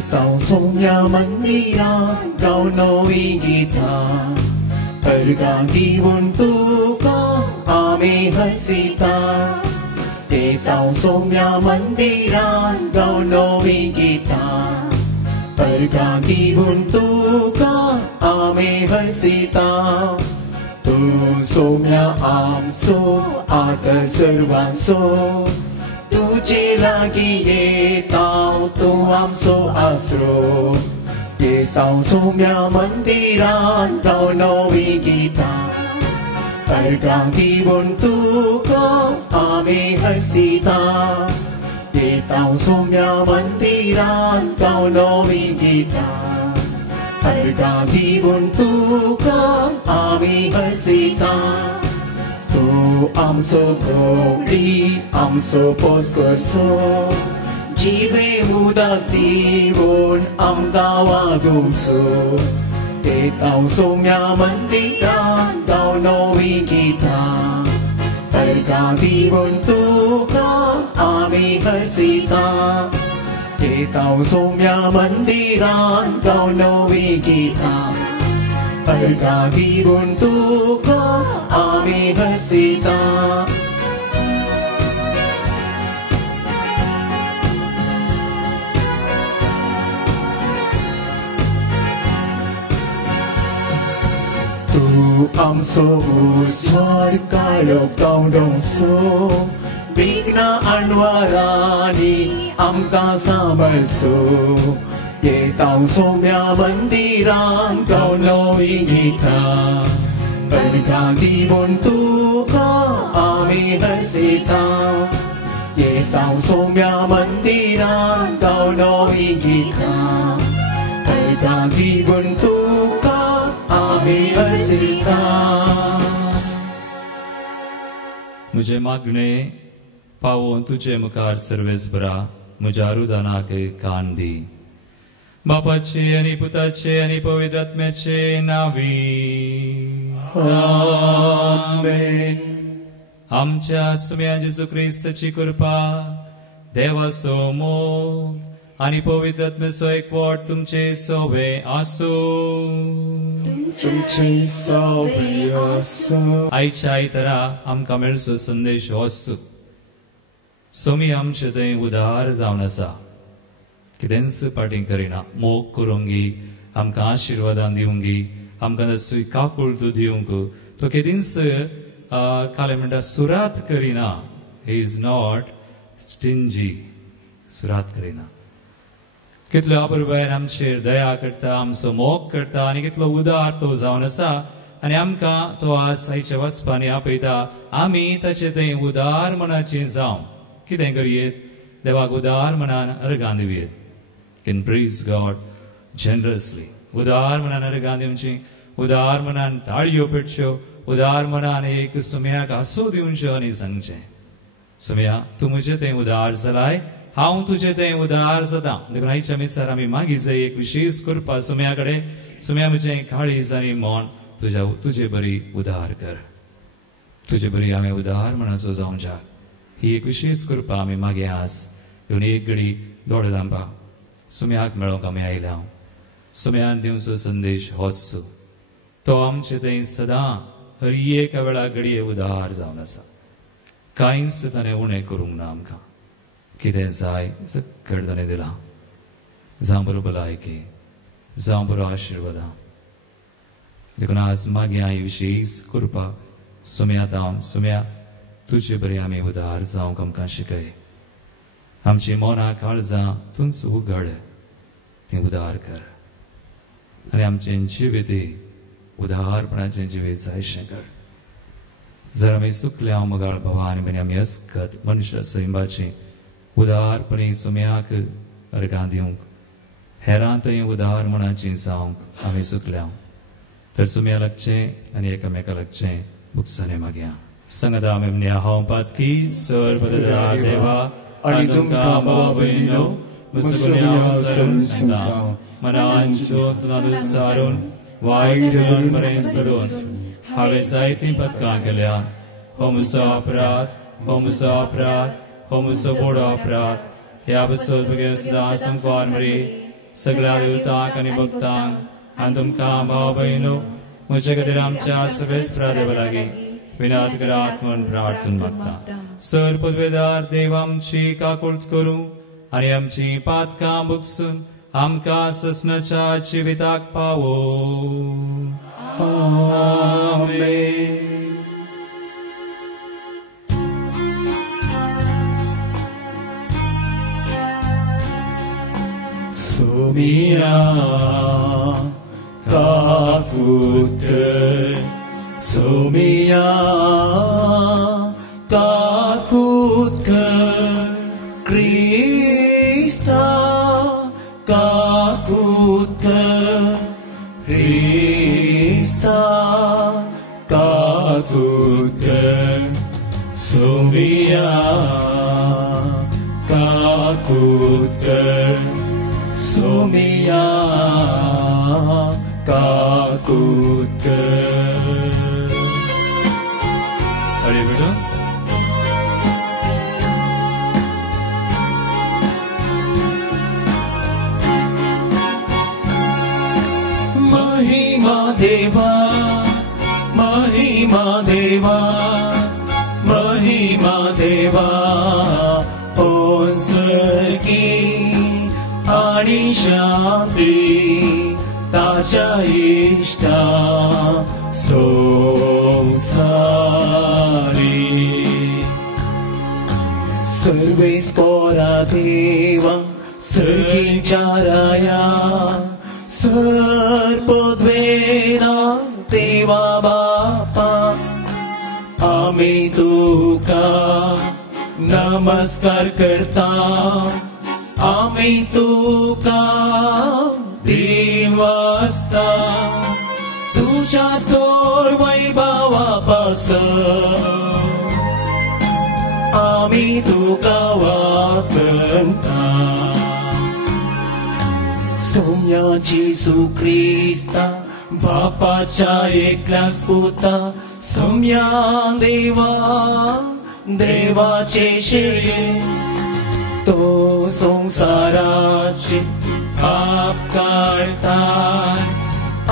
Kita somya mandira kau noi kita Terganti untuk kami harsita Kita somya mandira kau noi kita Terganti untuk kami harsita Tu somya amso atas servanso तुझे लगी ये tau तू हम so आसरो ये ताऊ सोम्या मंदिरान ताऊ नवी गीता terganti untukku kami harsita ये ताऊ सोम्या मंदिरान ताऊ नवी गीता terganti untukku kami harsita Tu am so glory, am so poskorso Jive muda divon am tawa gumso Te tau somya mandira tau novi kita Terganti untukku ami harsita Te tau somya mandira tau novi kita Terganti untukku ami harsita Tu am so uswar kalok kau dongso Bigna anwarani am ka samalso Ye tau somya mandiran kau novi gita Terganti untukku ami harsita Ye tau somya mandiran kau novi gita Terganti untukku ami harsita मुझे मागणे पावोन तुझे मुखार सर्वेस बरा मुजारू दाना के कान दी बापाचे आणि पुताचे आणि पवित्र आत्म्याचे नावी आमेन आमच्या सुम्या जेजू ख्रिस्ताची कृपा देवाचो मोग आणि पवित्र आत्म्याचो एकवट तुमचे सोबे आसो तुमचे सोबे आसो आयच्या आयतारा आमकां मेळचो संदेश होच सोमी आमचे थंय उदार जावन आसा कितेंच पाटी करिना मोग करूंगी आमकां आशिर्वादां दिवंगी आमकां तसोय काकूळ तूं दिवंक तो केदींच काले म्हणटा सुरात करिना ही इज नॉट स्टिंजी सुरात करिना कितलो आपुरबायेन आमचेर दया करता आमचो मोग करता आनी कितलो उदार तो जावन आसा आनी आमकां तो आज आयच्या वचपांनी आपयता आमी ताचे थंय उदार मनाची जावं कितें करयेत देवाक उदार मनान अर्गां दिवयेत can praise God generously. उदार मनान अर्गां दिवची उदार मनान ताळयो पेटच्यो उदार मनान एक सुम्याक हांसो दिवचो आनी सांगचें सुम्या तूं म्हजे थंय उदार जालाय हांव तुजे थंय उदार जाता देखून आयच्या मिसार आमी मागीर जाय एक विशेष करपा सुम्या कडेन सुम्या म्हजें काळीज आनी मन तुजे बरी उदार कर तुजे बरी आमी उदार मनाचो जावच्या ही एक विशेष करपा आमी मागे आज येवन एक घडी दोळे धांपा सुम्याक मेळोंक आमी आयल्या सुम्यान दिवचो संदेश होच तो आमचे थंय सदां हर एका वेळा घडये उदार जावन आसा कांयच ताणें उणें करूंक ना आमकां कितें जाय सकट ताणें दिलां जावं बरो भलायकी जावं बरो आशिर्वाद देखून आज मागीर हांव विशेष करपा सुम्यात हांव सुम्या तुजे बरें आमी उदार जावंक आमकां शिकय आमची मोना काळजां तुंच उगड ती उदार कर आनी आमचें जिवीत उदारपणाचें जिवीत जायशें कर जर आमी सुकल्या मगाळ भवानी म्हण आमी अस्कत मनुश्य सैमाची उदारपणी सुम्याक अर्गां दिवंक हेरां थंय उदार मनाची जावंक आमी सुकल्या तर सुम्या लागचें आनी एकामेका लागचें बुकसाने मागया संगता आमी म्हणया हांव पातकी सर्वदा देवा आनी तुमकां भावा भयणीनो मुसलमानां सरून सांगता मनांची दोत नादू सारून वायट धरून बरें सरून हांवें जायतीं पथकां केल्या हो म्हजो अपराध हो म्हजो अपराध हो म्हजो व्हड अपराध ह्या बसत बगे सदां संकवार मरी सगळ्या देवतांक आनी भक्तांक आनी तुमकां भाव भयणो म्हजे खातीर आमच्या सगळेच प्रादेवा लागीं विनाद करात म्हूण प्रार्थना मागता. सर पदवेदार देव आमची काकूळट करूं आनी आमची पातकां बुगसून आमकां ससनाच्या जिविताक पावो. आमेन. Somia kakuter, somia kakuter, Krista kakuter, Krista kakuter, somia kakuter. Somia kakuter. अरे बेटा महिमा देवा, महिमा देवा, महिमा देवा, ओसरकी आणि शांती ताच्या इष्टा संसारी. सर्वेस पोरा देवा सर्गीच्या राया सर्पद्वेना देवा बापा आम्ही तुका नमस्कार करता. आम्ही तुका दिवस्ता तुझ्या तोर वैभवापासून आम्ही तुका वाकता. सौम्या जिसू ख्रिस्ता बापाच्या एकल्याच पुता सौम्या देवा देवाचे शेळे तो संसाराचे पाप काढताय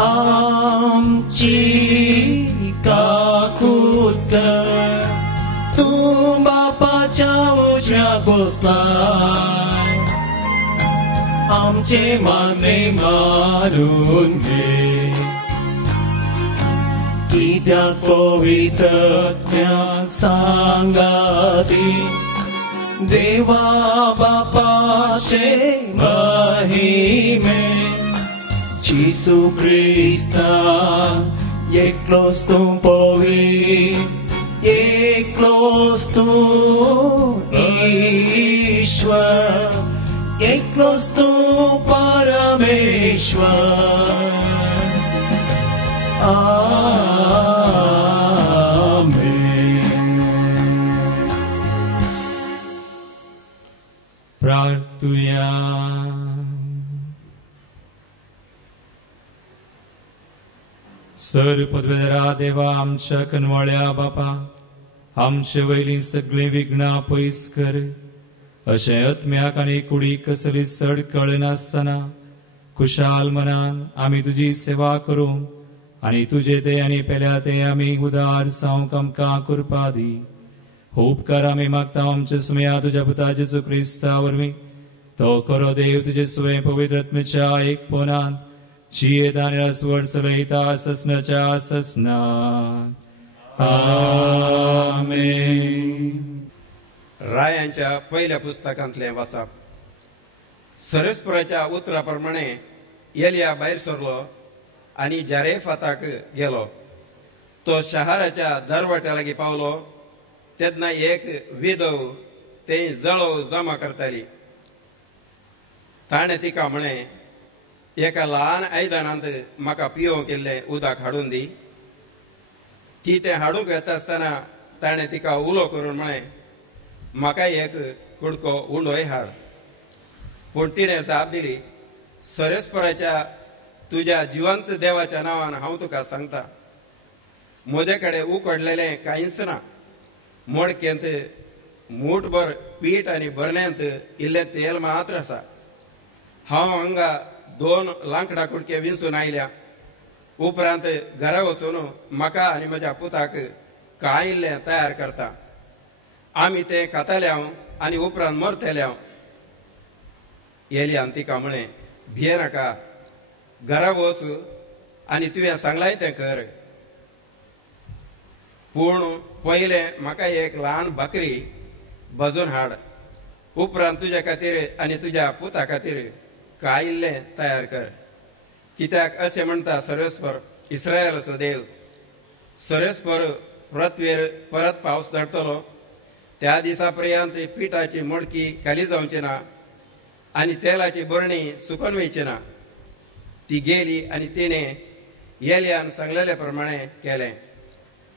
आमची काकूत कर. तू बापाच्या उजव्या बसलाय आमचे मागणे मारून घे. कित्याक पवित्रत्म्या सांगाती देवा बापाचे महिमे जिसू ख्रिस्ता एकलोच तू पवित्र एकलोच तू ईश्वर एकलोच तू परमेश्वर. प्रार्थुया. सर पदवेदारा देवा आमच्या कनवाळ्या बापा आमचे वयली सगळी विघ्नां पयस कर. अशें आत्म्याक आनी कुडीक कसली सड कळनासतना खुशाल मनान आमी तुजी सेवा करूं आनी तुजे ते आनी पेल्या ते आमी उदार जावंक आमकां कृपा दी. उपकार आमी मागता आमचे सुमया तुज्या पुता जेजू क्रिस्ता वरवीं तो करो देव तुजे सुवे पवित्र आत्मेच्या एकपणान जियेत आनी रसवड चलयता ससनाच्या ससनात. आमेन. रायांच्या पहिल्या पुस्तकांतले वाचप. सरस्पुराच्या उतरा प्रमाणे एलिया भायर सरलो आनी जारेफाताक गेलो. तो शहाराच्या दरवाट्या लागीं पावलो तेन्ना एक विधव ते जळो जमा करताली. ताणें तिका म्हळें एका ल्हान आयदनांत म्हाका पियोवंक इल्लें उदक हाडून दी. ती तें हाडूंक येता आसतना ताणें तिका उलो करून म्हळें म्हाका एक कुडको उंडोय हाड. पूण तिणें जाप दिली सरस्पराच्या तुज्या जिवंत देवाच्या नांवान हांव तुका सांगता म्हजे कडेन उकडलेलें कांयच ना. मडकेंत मूठभर पीठ आनी बरण्यांत इल्लें तेल मात्र आसा. हांव हांगा 2 लांकडां कुडके विंचून आयल्या. उपरांत घरा वचून म्हाका आनी म्हज्या पुताक काळिल्लें तयार करता. आमी तें खाताले आनी उपरांत मरतले. एलियान तिका म्हळें, भियेनाका, घरा वच आनी तुवें सांगलाय तें कर. पूण पयलें म्हाका एक ल्हान बकरी भजून हाड. उपरांत तुज्या खातीर आनी तुज्या पुता खातीर काळिल्लें तयार कर. कित्याक अशें म्हणटा सर्वेस्पर इस्रायलाचो देव, सर्वेस्पर पृथ्वीर परत पावस धडटलो. त्या दिसा पर्यंत पिठाची मडकी खाली जावची ना आनी तेलाची बरणी सुकून वयची ना. ती गेली आनी तिणें एलियान सांगलेले प्रमाणे केलें.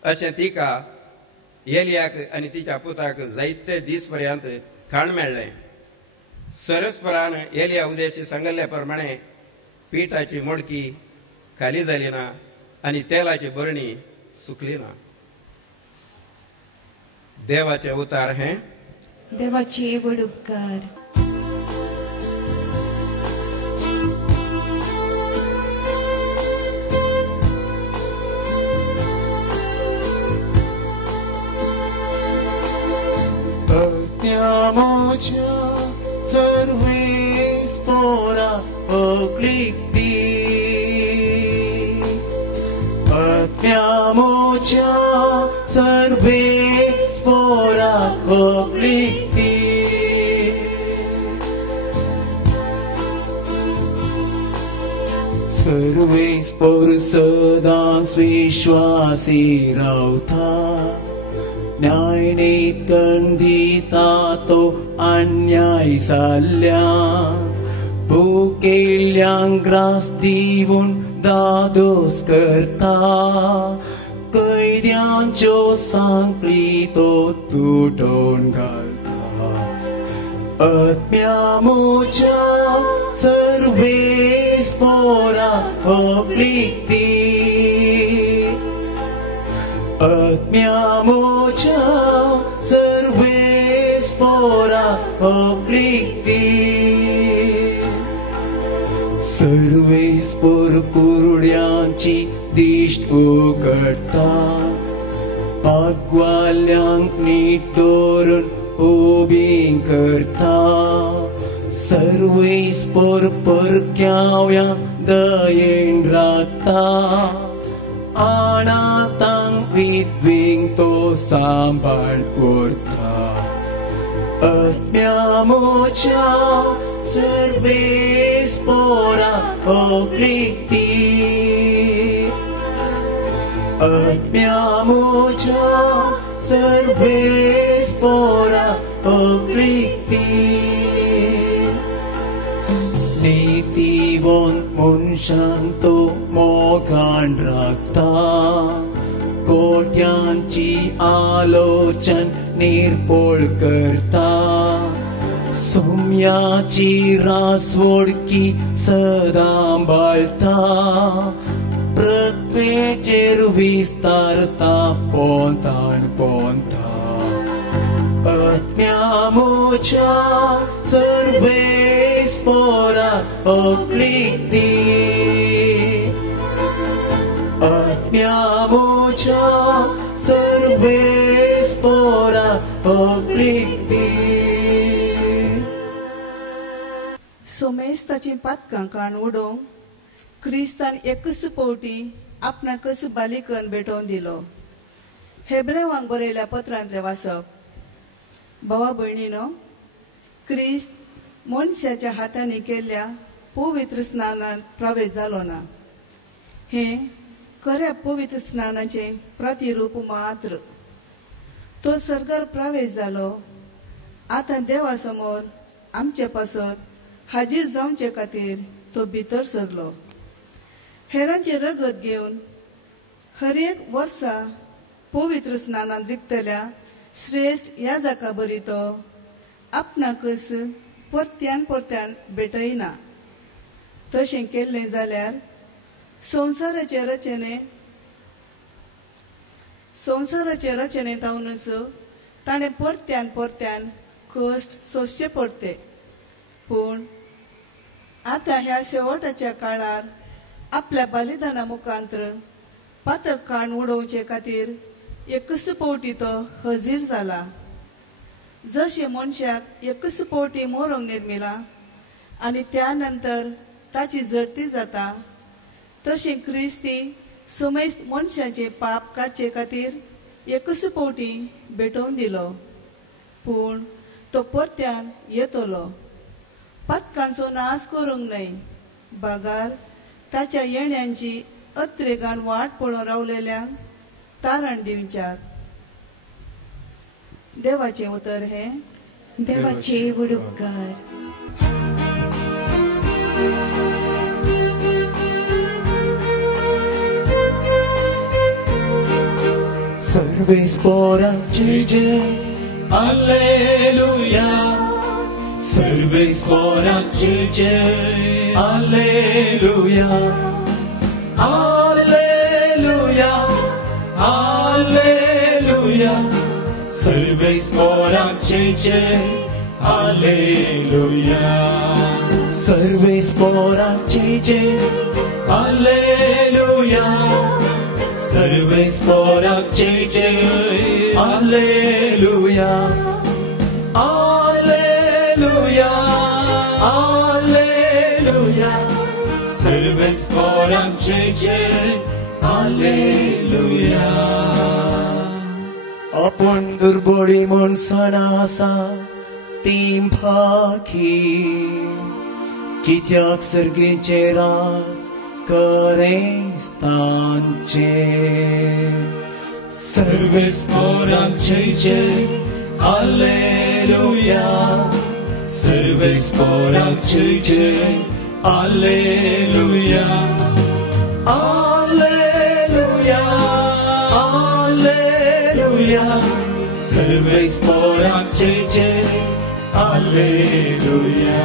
अशें तिका, एलियाक आनी तिच्या पुताक जायते दीस पर्यंत खाण मेळ्ळें. सर्वेस्परान एलिया उद्देशी सांगले प्रमाणे पिठाची मडकी खाली जाली ना आनी तेलाची बरणी सुकली ना. देवाचे उतार हे. देवाचे व्हड उपकार. Moja सर्वेस पोरा अक्लिक्ती. आत्म्या मोजा सर्वेस पोरा अक्लिक्ती. सर्वेस पोर सदांच विश्वासी रावता. न्याय नीतकण दिता तो अन्याय जाल्ल्या. भुकेल्यांक ग्रास दिवून दादोस करता. कैद्यांच्यो सांकळी तो तुटोवन घालता. आत्म्या मोज्या सर्वेस पोरा अक्लिक्ती. आत्म्या मोज्या सर्वेस पोरा अक्लिक्ती. सर्वेस पोर कुरड्यांची दिश्ट उगडटा. पागवाल्यांक नीट दवरून उबीं करता. सर्वेस पोर परक्याव्यांक दयेन राखता. अनाथांक विधवेंक तो सांबाळ करता. आत्म्या मोज्या सर्वेस पोरा अक्लिक्ती. आत्म्या मोज्या सर्वेस पोरा अक्लिक्ती. नीतिवंत मनशांक तो मोगान राखता. कोट्यांची आलोचन निर्पोळ करता. सोम्याची रासवडकी सदां बाळता. पृथ्वेचेर विस्तारता पोंतान पोंता. आत्म्या मोज्या सर्वेस पोरा अक्लिक्ती. आत्म्या मोज्या सर्वेस पोरा अक्लिक्ती. सोमेस्ताची पातकां काण उडोवंक क्रिस्तान एकच पावटी आपणाकच बालिकन भेटोवन दिलो. हेब्रेवांक बरयल्या पत्रांतले वाचप. भावा भयणीनो, क्रिस्त मनशाच्या हातांनी केल्ल्या पवित्र स्नानान प्रवेश जालो ना. हे खऱ्या पवित्र स्नानाचे प्रतिरूप मात्र. तो सर्गार प्रवेश जालो. आतां देवा समोर आमचे पासत हाजीर जावचे खातीर तो भितर सरलो. हेरांची रगत घेवन हर एक वर्सा पवित्र स्नानान विकतल्या श्रेष्ठ याजका बरी तो आपणाकच परत्यान परत्यान भेटयना. तशें केल्लें जाल्यार संवसाराचे रचनेतावनूच ताणें परत्यान परत्यान कश्ट सोंसचे पडटे. पूण आता ह्या शेवटाच्या काळार आपल्या बलिदाना मुखांतर पातक काण उडोवचे खातीर एकच पावटी तो हजीर जाला. जशे मनशाक एकच पावटी मरोंक निर्मिला आनी त्यानंतर ताची जडती जाता, तशें क्रिस्ती समेस्त मनशाचे पाप काडचे खातीर एकच पावटी भेटोवन दिलो. पूण तो परत्यान येतलो. पातकांचो नाश करूंक न्हय, बागार ताच्या येण्यांची अत्रेगान वाट पळोवन रावलेल्यांक तारण दिवच्याक. देवाचे उतर हे देवाचे उपकार. सर्वेस्पोराक जय जय Alleluia. सर्वेस्पोराक जय जय Alleluia. Alleluia. Alleluia. सर्वेस्पोराक जय जय Alleluia. सर्वेस्पोराक जय जय Alleluia. सर्वेस्पोराक जय जय Alleluia. Alleluia. Alleluia. सर्वेस्पोराक जय जय Alleluia. आपण दुर्बळी मनसाना आसा ती भागी, कित्याक सर्गेचे राज करें तांचे. सर्वेस्पोराक जय जय Alleluia. सर्वेस्पोराक जय जय Alleluia. Alleluia. Alleluia. सर्वेस्पोराक जय जय Alleluia.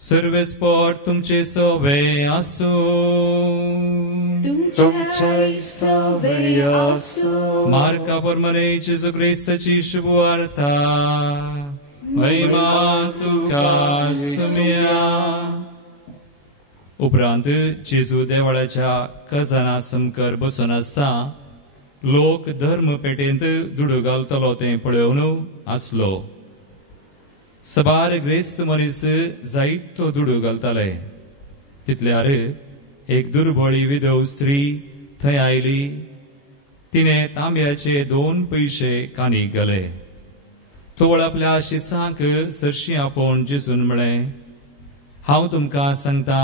सर्वेस्पोर तुमचे सोवे आसो. तुमचे सोवे आसो. मार्का परमने जेजू ख्रिस्ताची शुभवार्ता. महिमा तुका सुम्या. उपरांत जेजू देवळाच्या खजाना समकर बसून आसता लोक धर्म पेटेंत दुडू घालतलो ते पळोवन आसलो. सबार ग्रेस्त मनीस जायतो दुडू घालताले. तितल्यार एक दुर्बळी विधव स्त्री थंय आयली. तिने तांब्याचे 2 पैसे कानीक घाले. तोळ आपल्या शिसांक सरशी आपोवन जेजून म्हळें, हांव तुमकां सांगता,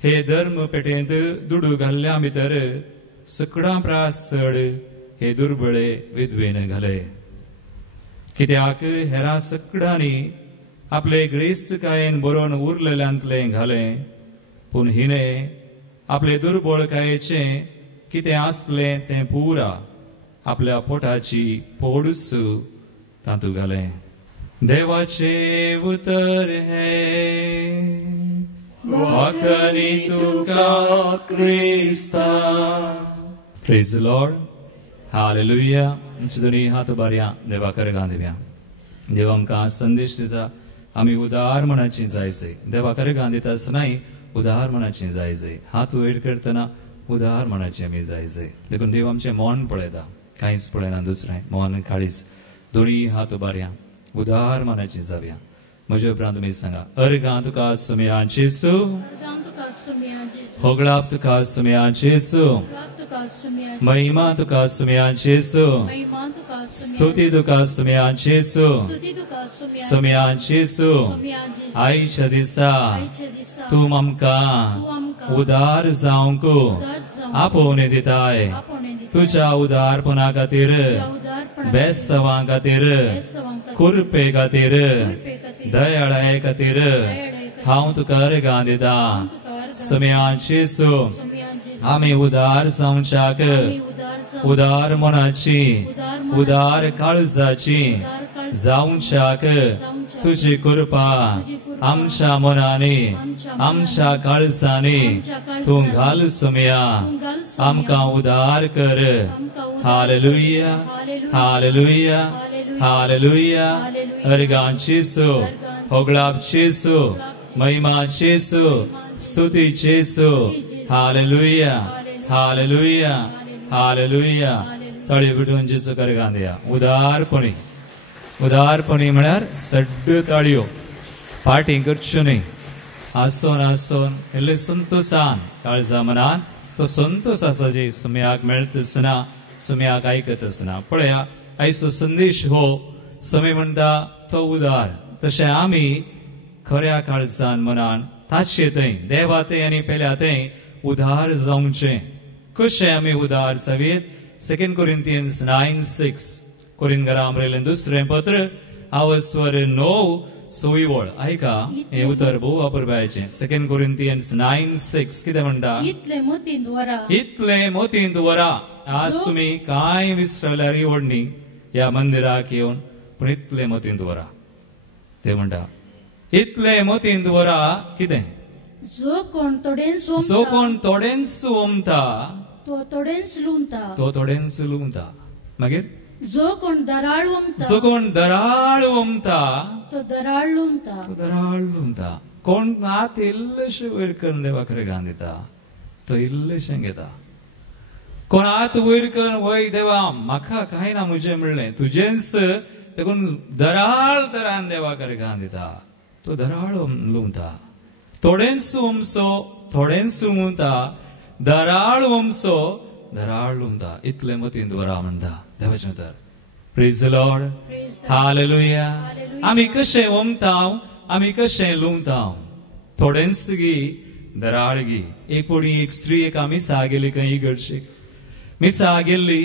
हे धर्म पेटेंत दुडू घाल्ल्या भितर सकडां प्रास चड हे दुर्बळे विधवेन घाले. कित्याक हेरा सकडांनी आपले ग्रेस्त कायेन बरोवन उरलेल्यांतले घाले, पूण हिने आपले दुर्बळकायेचे कितें आसले तें पुरा आपल्या पोटाची पोडूस तातूंत घाले. देवाचे उतर हे वाकनी तुका क्रिस्ता. Praise the Lord. हालेलुया. दोन्ही हात उबारया, देवाकडे गांधव्या. देव आमकां संदेश दिता, आमी उदार मनाची जायचे. देवाकडे गांधिता आसतनाय उदार मनाची जायचे. हात वयर करतना उदार मनाची आमी जायचे. देखून देव आमचें मन पळयता, कांयच पळयना दुसरें. मन काळीच. दोन्ही हात उबारया, उदार मनाची जावया. म्हजे उपरांत तुमी सांगा. अर्गां तुका सुमया जेसू. होगळाप तुका सुमया जेसू. महिमा तुका सुमया जेसू. स्तुती तुका सुमया जेसू. सुमया जेसू. आयच्या दिसा तूं आमकां उदार जावंक आपोवन दिताय. तुज्या उदारपणा खातीर, बेसवा खातीर, कुरपे खातीर, दयाळाये खातीर हांव तुका अर्गां दिता. सुमया जेसू. आमी उदार जावच्याक, उदार मनाची, उदार काळजाची जावच्याक तुजी कृपा आमच्या मनांनी, आमच्या काळजांनी तूं घाल सुमया. आमकां उदार कर. हालेलुया. हालेलुया. हालेलुया अर्गान चेसु होगलाब चेसु महिमा चेसु स्तुति चेसु हालेलुया हालेलुया हालेलुया तळी बिडून जेसू करगान दिया उदारपणी म्हळ्यार सड्ड ताळयो पार्टी करच्यो न्ही आसोन इल्ले संतोषान काळजा मनान तो संतोष आसा जे सुम्याक मेळतसना सुम्याक आयकतसना पळया आयचो संदेश हो समी म्हणटा तो उदार तशें आमी खऱ्या काळजान मनान ताचे थंय देवा थंय आनी पेल्या थंय उदार जावचें कशें आमी उदार जावेत 2 Corinthians 9:6 कोरिंथकारांक बरयल्लें दुसरें पत्र स्वर 9 सोयवळ ऐका हे उतर भोव वापरपाचें 2 Corinthians 9:6 कितें म्हणटा इतले मोतीन वरा आज तुमी कांय विसरल्यार येवडनी ह्या मंदिराक येवन पूण इतले मोतीन वरा ते म्हणटा इतले मोतीन वरा कितें जो कोण तोडेन सोमता तो तोडेन लुमता मागीर जो कोण दराळ वमता तो दराळ लुमता कोण मात इल्लेशें वयर करून देवा कडेन दिता तो इल्लेशें घेता कोण आत वयर करून वय देवा म्हाका कांय ना म्हजें म्हणलें तुजेंच देखून दराळ तरान देवा कडेन दिता तो दराळ लुमता थोडेंच लुमता दराळ वमसो दराळ लुमता इतले मतीन दवरा म्हणटा देवाचें उतर प्रेज द लॉर्ड हालेलुया आमी कशें वमताव आमी कशें लुमताव थोडेंच गी दराळ गी एक पोडी एक स्त्री एका मिसा गेली खंय इगर्जेक मिसा गेल्ली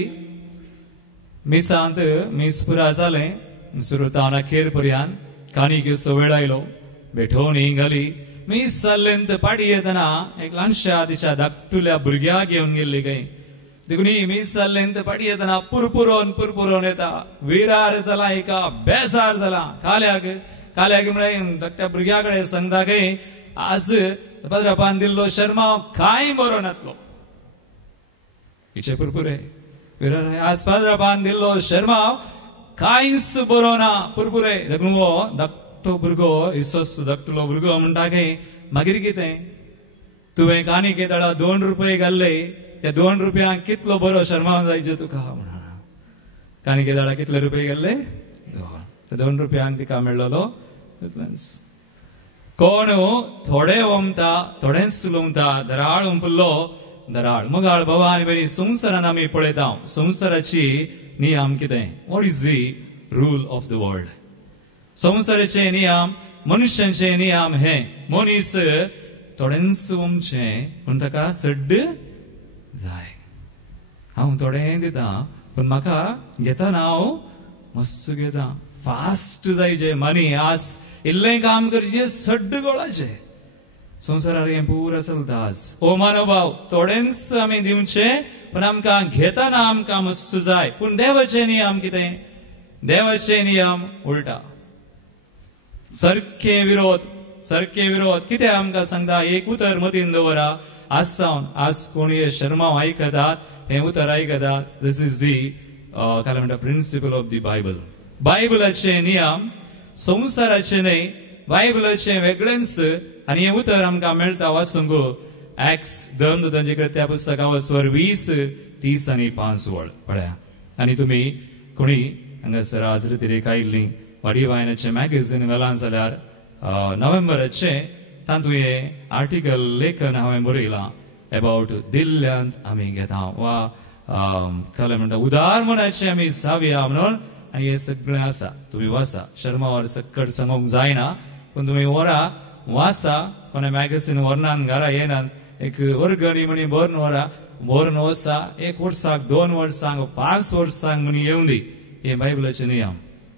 मिसांत मीस पुरा जालें सुरू जावन अखेर पर्यंत काणीक वेळ आयलो बेठोवन घाली मीस जाल्लेंत पाडी येतना एक ल्हानशा तिच्या धाकटुल्या भुरग्याक घेवन गेल्ली खंय देखून मीस जाल्लेंत पाडी येतना पुरपुरोन येता विरार जाला एका बेजार जाला काल्याक म्हळ्यार धाकट्या भुरग्या कडेन सांगता खंय आज पदरापान दिल्लो शर्मा कांय बरो नातलो इचे पुरपुरे विरार आज पदरापान दिल्लो शर्मा कांयच बरो ना पुरपुरे देखून हो धाकटो भुरगो इसोस धाकटुलो भुरगो म्हणटा खंय मागीर कितें तुवें काणीके दाळा 2 रुपये घाल्ले त्या 2 रुपयांक कितलो बरो शर्मा जायचे तुका म्हणा काणीके दाळा कितले रुपये घाल्ले 2 रुपयांक तिका मेळ्ळलो कोण थोडे वमता थोडेंच लुमता दराळ वंपुल्लो दराळ मुगाळ भवानी बरी संवसारान आमी पळयता संवसाराची नियम कितें what is the rule of the world संवसाराचे नियम मनुष्यांचे नियम हे मनीस थोडेंच वमचें पूण ताका सड्ड जाय हांव थोडें दिता पूण म्हाका घेतना हांव मस्त घेता फास्ट जायचे मनी आज इल्लें काम करचें सड्ड गोळाचें संवसारार हें पुरा चलता आज ओ मानवभाव थोडेंच आमी दिवचें पूण आमकां घेतना आमकां मस्त जाय पूण देवाचे नियम कितें देवाचे नियम उलटा सारखे विरोध कितें आमकां सांगता एक उतर मतीन दवरा आज सावन आज कोणी शर्मा आयकतात हें उतर आयकतात दिस इज दी काय म्हणटा प्रिंसिपल ऑफ दी बायबलाचे नियम संवसाराचे न्हय बायबलाचे वेगळेंच आनी हें उतर आमकां मेळटा वाचूंक एक्ट्स धर्मदूतांचे कृत्या पुस्तकां स्वर 20:30 आनी 5 पळया आनी तुमी कोणी हांगासर आज रितीरेक आयिल्लीं वाडी वायनाचें मॅगझीन वेलां जाल्यार नोव्हेंबराचे तातूंत हें आर्टिकल लेखन हांवें बरयलां अबावट दिल्ल्यांत आमी घेता वा काय म्हणटा उदार मनाचे आमी जावया म्हणून आनी हें सगळें आसा तुमी वाचा शर्मा वर सक्कट सांगूंक जायना पूण तुमी वरा वाचा कोणा मॅगझीन वर्णान घरा येनात एक वर्गणी म्हणी बरोवन वचा 1 वर्साक 2 वर्सांक 5 वर्सांक म्हणी येवन दी हे बायबलाचे नियम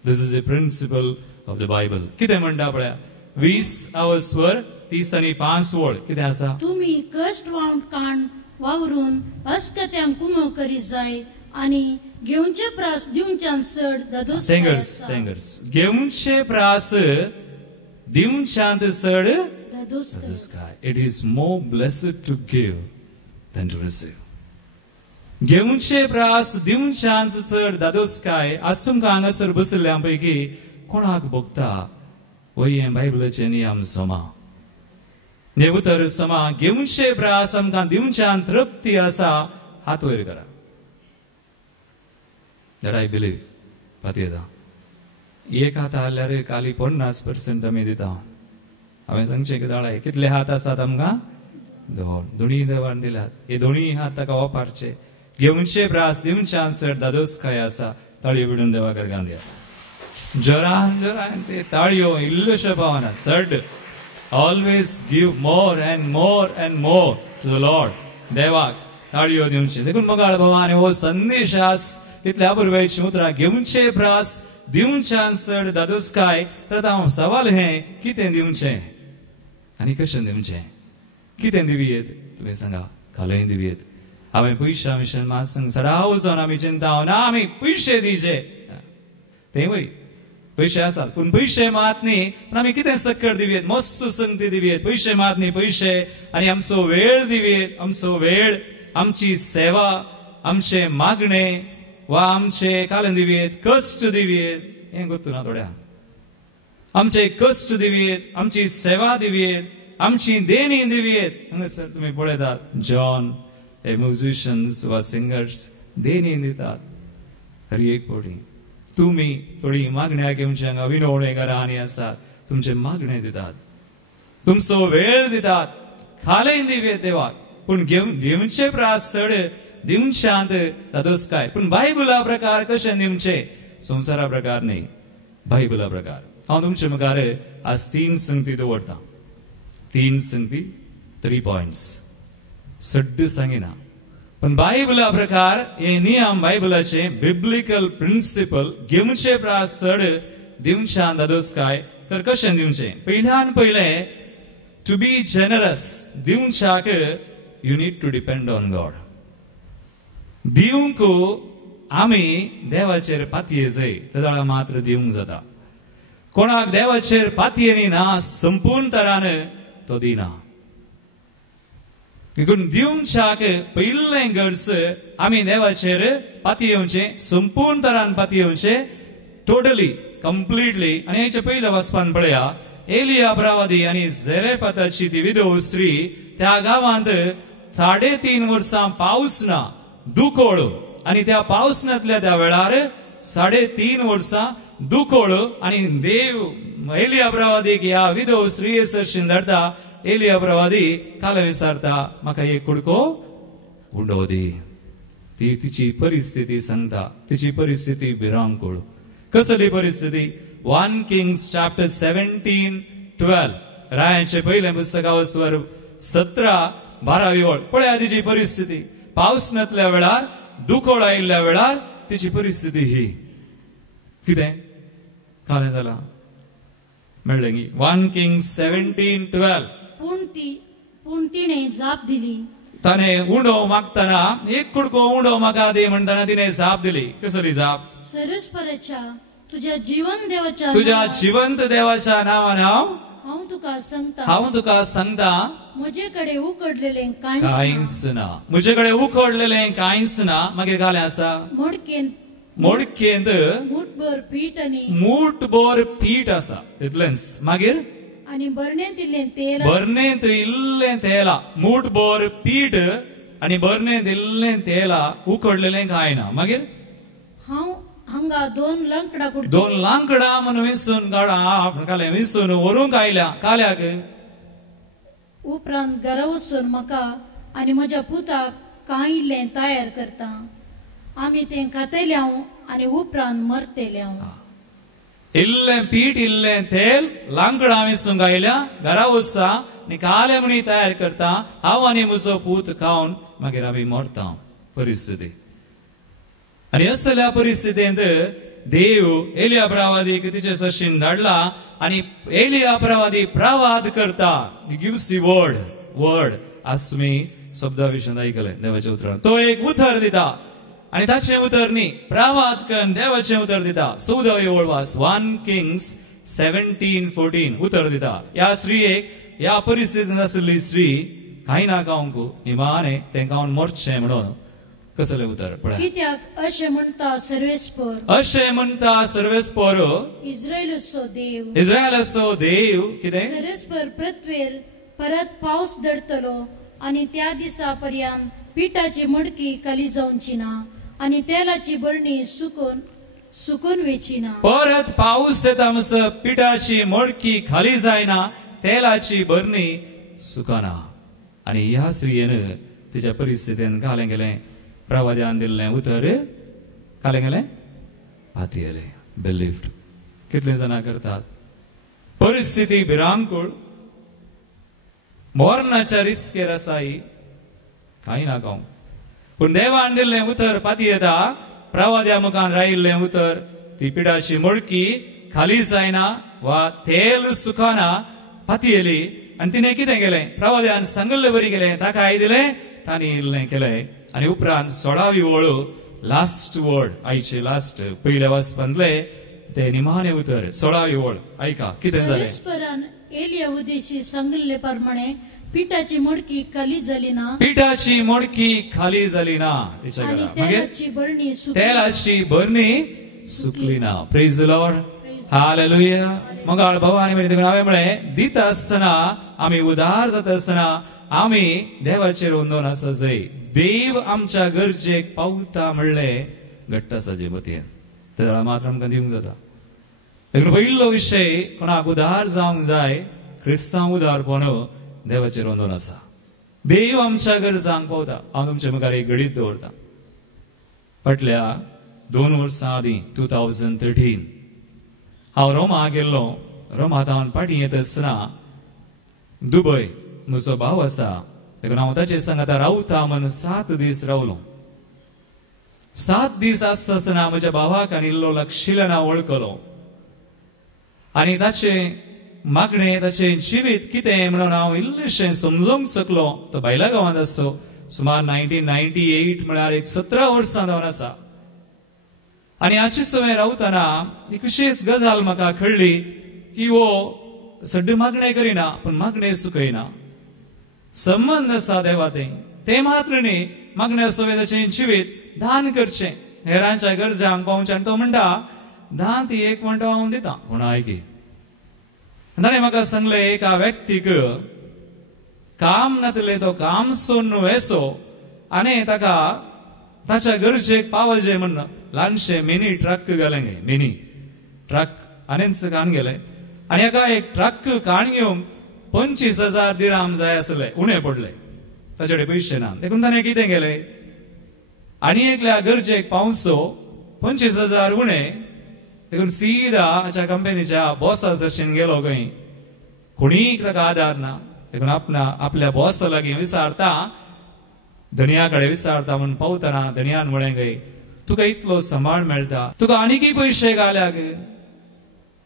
this is a principle of the Bible कितें म्हणटा पळया 20 स्वर 30 आनी 5 कितें आसा तुमी कश्ट काण वावरून अस्कत्यांक कुमो करी जाय आनी घेवचे प्रास दिवच्यान चड थँगर्स घेवचे प्रास दिवच्यान चड दादोसकाय it is more blessed to give than to receive घेऊनचे प्रास दिवचांच चड दादोसकाय आज तुमकां हांगासर बसल्या पैकी कोणाक भोगता वय हे बायबलाचे नियम समा हे उतर समा घेऊनचे प्रास आमकां दिवचान तृप्ती आसा हात वयर करा. That I believe. पातयेता एक हात आल्यार काली 50% आमी दिता. हांवें सांगचें की दाळाय कितले हात आसात आमकां दोनी देवान दिल्यात. हे दोनी हात ताका वापरचे. घेवनचे प्रास दिवच्यान सर दादोसकाय आसा. ताळयो बिडून देवा कडल्यान दिया. जोरान ते ताळयो इल्ल्योशो पावना सड always give more and more and more to the Lord. देवाक ताळयो दिवचे. देखून मोगाळ भवान हो संदेश आस तितल्या पुरवेची उतरां घेवनचे प्रास दिवच्यान सड दादोसकाय. तर हांव सवाल हे कितें दिवचें आनी कशें दिवचें कितें दिवयेत तुमी सांगा. कालय दिवयेत. हांवें पयशा मिशन महासंघ सडाव वचोन आमी चिंता ना आमी पयशे दिवचे तेवूय पयशे आसात पूण पयशे मात न्ही पूण आमी कितें सक्कर दिवयेत मस्त संगती दिवयेत. पयशे मात न्ही पयशे आनी आमचो वेळ दिवयेत. आमचो वेळ आमची सेवा आमचे मागणे वा आमचे कालन दिवयेत कश्ट दिवयेत हें गोतूना थोड्या. आमचे कश्ट दिवयेत आमची सेवा दिवयेत आमची देणी दिवयेत. हांगासर तुमी पळयतात जॉन हे म्युझिशियन्स वा सिंगर्स देणी दितात. हरी एक पोटी तुमी थोडी मागण्या घेवचे हांगा विनवणेकारांनी आसात तुमचे मागणे दितात तुमचो वेळ दितात खालय दिवयेत देवाक. पूण घेवचे प्रास चड दिवच्यात दादोसकाय. पूण बायबला प्रकार कशें दिवचे संवसारा प्रकार न्ही बायबला प्रकार. हांव तुमचे मुखार आज 3 संगती दवरता. 3 संगती 3 पॉइंट्स सड्ड सांगिना पण बायबला प्रकार हे नियम बायबलाचे बिब्लिकल प्रिन्सिपल घेवचे प्रास चड दिवच्यान दादोसकाय. तर कशें दिवचे. पयल्यान पयलें टू बी जेनरस दिवच्याक you need to depend on God. दिवंक आमी देवाचेर पातये जाय तेदळा मात्र दिवंक जाता. कोणाक देवाचेर पातयेनी ना संपूर्ण तरान तो दिना. देखून दिवच्याक पयलें गरज आमी देवाचेर पातयेवचे संपूर्ण तरान पातयेवचे टोटली कंप्लीटली. आनी हेचे पयल्या वाचपान पळया एलिया प्रवादी आनी झेरेफाताची ती विधव स्त्री त्या गांवांत 3.5 वर्सां पावस ना दुकोळ आनी त्या पावसांतल्या त्या वेळार 3.5 वर्सां दुकोळ आनी देव एलिया प्रवादीक ह्या विधव स्त्रीयेसर शिंदरता. एलिया प्रवादी काल विचारता म्हाका एक कुडको उडो दी. ती तिची परिस्थिती सांगता. तिची परिस्थिती भिरांकूळ. कसली परिस्थिती. 1 Kings chapter 17:12 रायांचे पयले पुस्तकावस्वर 17-12 ओळ पळया तिची परिस्थिती. पावसांतल्या वेळार दुकोळ आयिल्ल्या वेळार तिची परिस्थिती ही कितें कालें जाला मेळ्ळें की 1 Kings 17:12 पूण तिणें जाप दिली. ताणें उडो मागतना एक कुडको उडो म्हाका दी म्हणटना तिणें जाप दिली. कसली जाप. सरस्वराच्या तुझ्या जीवन देवाच्या तुझ्या जिवंत देवाच्या नांवान हांव तुका सांगता म्हजे कडेन उकडलेलें कांयच ना. म्हजे कडेन उकडलेलें कांयच ना. मागीर घालें आसा मोडकेंत मूठभर पीठ आनी मूठभर पीठ आसा तितलेंच. मागीर आनी बरणेंत इल्लें तेल इल्लें तेला मूठभर पीठ आनी बरणेंत इल्लें तेला उकडलेलें कांय ना. मागीर हांव हांगा 2 लांकडां 2 लांकडां म्हणून विसून कालें विसून व्हरूंक आयल्या काल्याक. उपरांत घरा वचून म्हाका आनी म्हज्या पुताक कांय इल्लें तयार करता. आमी तें खातयल्या आनी उपरांत मरतल्या. इल्लें पीठ इल्लें तेल लांकडां विसूंक आयल्या घरा वचता आनी काले म्हणी तयार करता. हांव आनी म्हजो पूत खावन मागीर आमी मरता. परिस्थिती. आनी असल्या परिस्थितींत देव एलिया प्रवादीक तिचे सशीन धाडला आनी एलिया प्रवादी प्रवाद करता. गिव्स दी वर्ड आज तुमी शब्दा विशयी आयकलें देवाच्या उतरान. तो एक उतर दिता आनी ताचें उतर न्ही प्रवाद करून देवाचें उतर दिता. 14वी ओळ वाच 1 Kings 17:14 उतर दिता. ह्या स्त्रीयेक ह्या परिस्थितींत आशिल्ली स्त्री कांय ना खावंक निमाणें तें खावन मरचें म्हणून कसले उतर पळय. कित्याक अशें म्हणटा सर्वेस्पर, अशें म्हणटा सर्वेस्पर इस्रायेलाचो देव, इस्रायलाचो देव कितें सर्वेस्पर पृथ्वीर परत पावस धरतलो आनी त्या दिसा पर्यंत पिठाची मडकी खाली जावची ना आनी तेलाची बरणी सुकून वेचीना. परत पाऊस येता म्हणसर पिठाची मडकी खाली जायना, तेलाची बरणी सुकना. आणि ह्या स्त्रियेन तिच्या परिस्थितीन कालें गेलें, प्रवाद्यान दिल्लें उतर कालें गेलें हातीयलें. बिलीव्ड. कितले जाणां करतात परिस्थिती भिरांकूळ, मोरणाच्या रिस्केर आसाय कांय नाका, पूण देवान दिल्लें उतर पाती येता. प्रवाद्या मुखान रायिल्लें उतर, ती पिठाची मडकी खाली जायना वा तेल सुकाना, पाती येली. आनी तिणें कितें केलें, प्रवाद्यान सांगल्लें बरी केलें, ताका आयदिलें, तांणी इल्लें केलें. आनी उपरांत 16वी ओळ, लास्ट वर्ड, आयचे लास्ट पयले वाचपांतले ते निमाणे उतर 16वी ओळ. आयका कितें जालें. सर्वेस्परान एलिया उदेशी सांगिल्ले प्रमाणे पिठाची मडकी खाली जाली ना, पिठाची मडकी खाली जाली ना तिच्या आनी घरा. मागीर तेलाची बरणी तेलाची बरणी सुकली ना. Praise the Lord. हालेलुया. मंगळ भवानी मेरेन हांवें म्हळें, दिता आसतना आमी उदार जाता आसतना आमी देवाचेर उंदोन आसा जाय. देव आमच्या गरजेक पावता म्हणलें घट्ट आसा जे मतीन, ते वेळा मात्र आमकां दिवंक जाता. देखून पयलो विशय, कोणाक उदार जावंक जाय, क्रिस्तांव उदारपण देवाचेर उंदोन आसा. देव आमच्या गरजांक पावता. हांव तुमच्या मुखार एक घडीत दवरता. फाटल्या 2 वर्सां आदीं 2013 हांव रोमा गेल्लो. रोमांत हांव पाटी येता आसतना दुबय म्हजो भाव आसा, देखून हांव ताचे सांगाता रावता म्हण 7 दीस रावलो. 7 दीस आसता आसतना म्हज्या भावाक आनी इल्लो लक्षिल्यान हांव वळखलो. आनी ताचे मागणें, ताचें जिवीत कितें म्हणून हांव इल्लेशें समजूंक शकलो. तो भायल्या गांवांत आसतो. सुमार 1998 म्हळ्यार एक 17 वर्सां जावन आसा. आनी हाचे सवय रावतना एक विशेष गजाल म्हाका कळ्ळी की वो सड्ड मागणें करिना, पूण मागणें सुकयना. संबंद आसा देवा ते मात्र न्ही, मागण्या सवय ताचें जिवीत दान करचें, हेरांच्या गरजांक पावचें. आनी तो म्हणटा दान ती एक म्हणटा हांव दितां, पूण आयकी. ताणें म्हाका सांगलें, एका व्यक्तीक काम नातलें, तो काम सोडून वेसो आनी ताका ताच्या गरजेक पावजे म्हण ल्हानशें मिनी ट्रक गेलें गे. मिनी ट्रक आनीच कान गेलें. आनी एका एक ट्रक काण घेवंक 25,000 दिराम जाय आसले, उणें पडले. ताचे कडेन पयशे ना. देखून ताणें कितें केलें, आनी एकल्या गरजेक पावसो 25,000 उणें. देखून सीदा हाच्या कंपनीच्या बॉसा कडच्यान गेलो खंय. कोणीय ताका आदार ना. देखून आपल्या बॉस लागीं विचारता, धनिया कडेन विचारता. म्हण पावतना धनियान म्हळें खंय, तुका इतलो सांबाळ मेळटा, तुका आनीकय पयशे घाल्याक,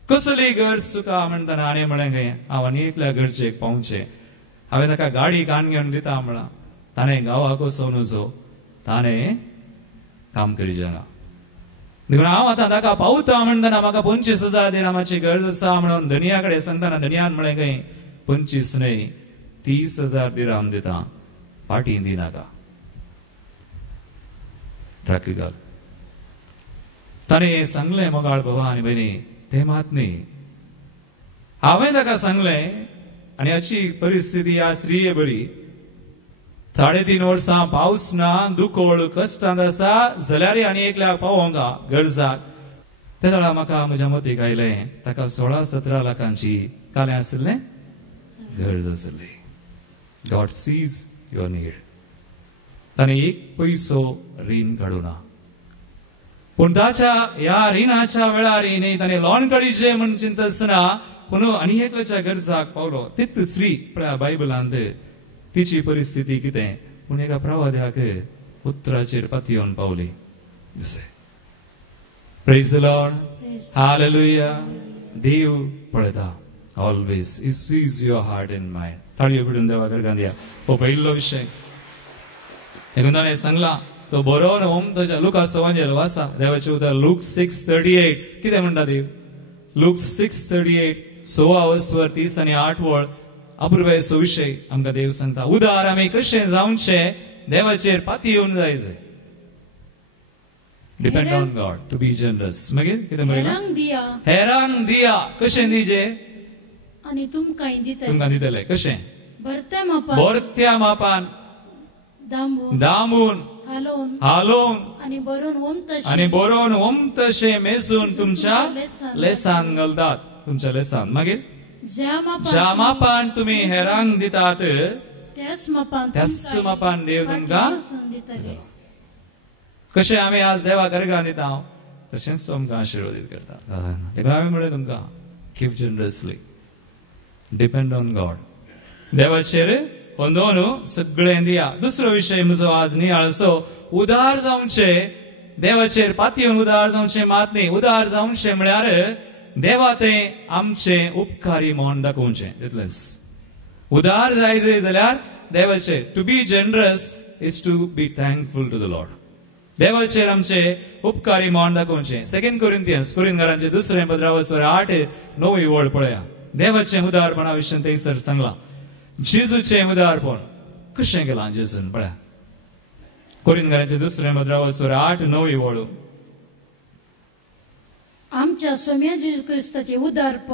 कसली गरज तुका म्हणटना आनी म्हळें खंय, हांव आनी एकल्या गरजेक पावचें. हांवें ताका गाडी काण घेवन दिता म्हणला. ताणें गांवाक वचून नजो ताणें काम करीत ना. देखून हांव आतां ताका पावता म्हणटना म्हाका 25,000 दिरामाची गरज आसा म्हणून धनिया कडेन सांगतना धनियान म्हळें खंय 25 न्हय 30,000 दिराम दिता, फाटीं दिनाका. ट्रक घाल. ताणें सांगलें मोगाळ बाबा आनी भयणी, ते मात न्ही. हांवें ताका सांगलें, आनी हाची परिस्थिती आज स्त्रीय बरी, 3.5 वर्सां पावस ना, दुखोळ कश्टांत आसा, जाल्यार आनी एकल्याक पावोंका गरजाक. त्या वेळा म्हाका म्हज्या मतीक आयलें, ताका 16-17 लाखांची कालें आसलें गरज आसली. God sees your need. ताणें एक पयसो रीण काडूना, पूण ताच्या ह्या रिणाच्या वेळार न्ही ताणें लॉन काडीचें म्हण चिंता आसतना पूण आनी एकल्याच्या गरजाक पावलो. तीच स्त्री बायबलांत तिची परिस्थिती कितें, पूण एका प्रवाद्याक उतराचेर पातयेवन पावली. Praise the Lord. हालेलुया. देव पळयता always. He sees your heart end mind. ताळयो भिडून देवाक घालया. हो पयलो विशय. देखून ताणें सांगला तो बरो न्हू. ताच्या लुकाचो एवांजेल वाचा. देवाचें उतर लूक 6:38 कितें म्हणटा देव. लूक 6:38 6 वर्सवर 30 आनी 8 वळ अपुर्वेचो विशय आमकां देव सांगता. उदार आमी कशें जावचें, देवाचेर पाती येवन जाय. Depend on God to be generous मागीर कितें म्हणलें हेरांक दिया हेरांक दिया कशें दिजे आनी तुमकांय दितले तुमकां दितले कशें भरत्या मापान बोरत्या मापान दांबून दामून हालोवन हालोवन आनी बरोवन आणि बरोवन तशें मेसून तुमच्या लेसान घालतात तुमच्या लेसान मागीर ज्या मापान तुम्ही हेरांक दितात त्याच मापान देव तुमकां दितले कशें आमी आज देवाक अर्घां दिता तशेंच तुमकां आशिर्वादीत करता तेका हांवें म्हणलें तुमकां keep generously depend on God देवाचेर होंदोवन सगळें दिया दुसरो विशय म्हजो आज नियाळसो उदार जावचे देवाचेर पातयेवन उदार जावचे मात न्ही उदार जावचे म्हळ्यार देवा तें आमचे उपकारी म्हूण दाखोवचें तितलेंच उदार जाय जाल्यार देवाचेर to be generous is to be thankful to the Lord देवाचेर आमचे उपकारी म्हूण दाखोवचें 2 कोरिंथीयन्सांचे 2 15 8-9 वळ पळया देवाचें उदारपणा विशीं थंयसर सांगलां जेजूचें उदारपण कशें केलां जेजून पळया कोरिंथीयन्सांचे 2 8-9 वळ आमच्या सोम्या जेजू क्रिस्ताचे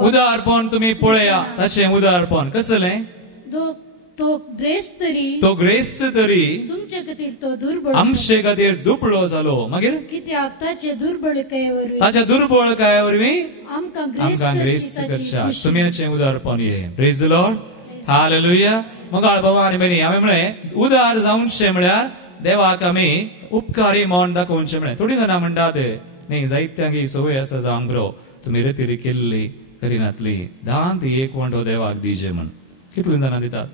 उदारपण तुम्ही पळया ताचें उदारपण कसलें तो ग्रेस्त तरी तुमचे खातीर तो दुर्बळ आमचे खातीर दुबळो जालो मागीर कित्याक ताचे दुर्बळकाये ताच्या दुर्बळकाये वरवीं आमकां ग्रेस्त करच्या सोम्याचें उदारपण हे प्रेज द लॉर्ड हालेलुया मोगाळ बाबा आनी बरी हांवें म्हळें उदार जावचें म्हळ्यार देवाक आमी उपकारी म्हूण दाखोवचें म्हळें थोडीं जाणां म्हणटात न्ही जायत्यांक ही संवय आसा जावंक बरो तुमी रेती केल्ली करिनातली दांत एक वंटो देवाक दिजे म्हण कितलीं जाणां दितात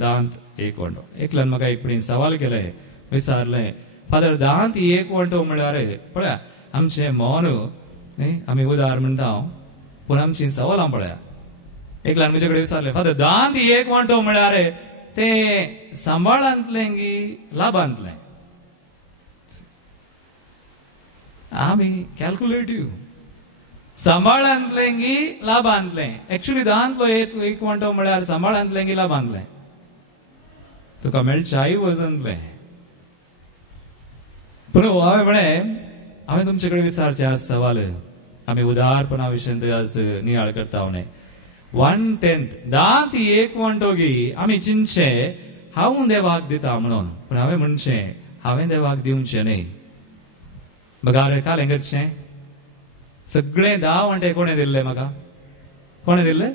दांत एक वंटो एकल्यान म्हाका एक फुडें सवाल केलें विचारलें फादर दांत एक वंटो म्हळ्यार पळया आमचें मोन न्ही आमी उदार म्हणटा पूण आमचीं सवालां पळया एकल्यान म्हजे कडेन विचारलें फादर दांत एक वंटो म्हळ्यार तें सांबाळांतलें की लाभांतलें आमी कॅल्क्युलेटिव्ह सांबाळांतलें की लाभांतलें एक्चुअली दांतलो एक वंटो म्हळ्यार सांबाळांतलें की लाभांतलें तुका मेळचें आई वजनतलें पूण हांवें म्हळें हांवें तुमचे कडेन विचारचें आज सवाल आमी उदारपणा विशीं आज नियाळ करता हांव 1/10 दांत एक वंटो गी आमी चिंतचे हांव देवाक दिता म्हणून पूण हांवें म्हणचें हांवें देवाक दिवचें न्ही बघा कालें करचें सगळें 10 वंटे कोणें दिल्ले म्हाका कोणें दिल्ले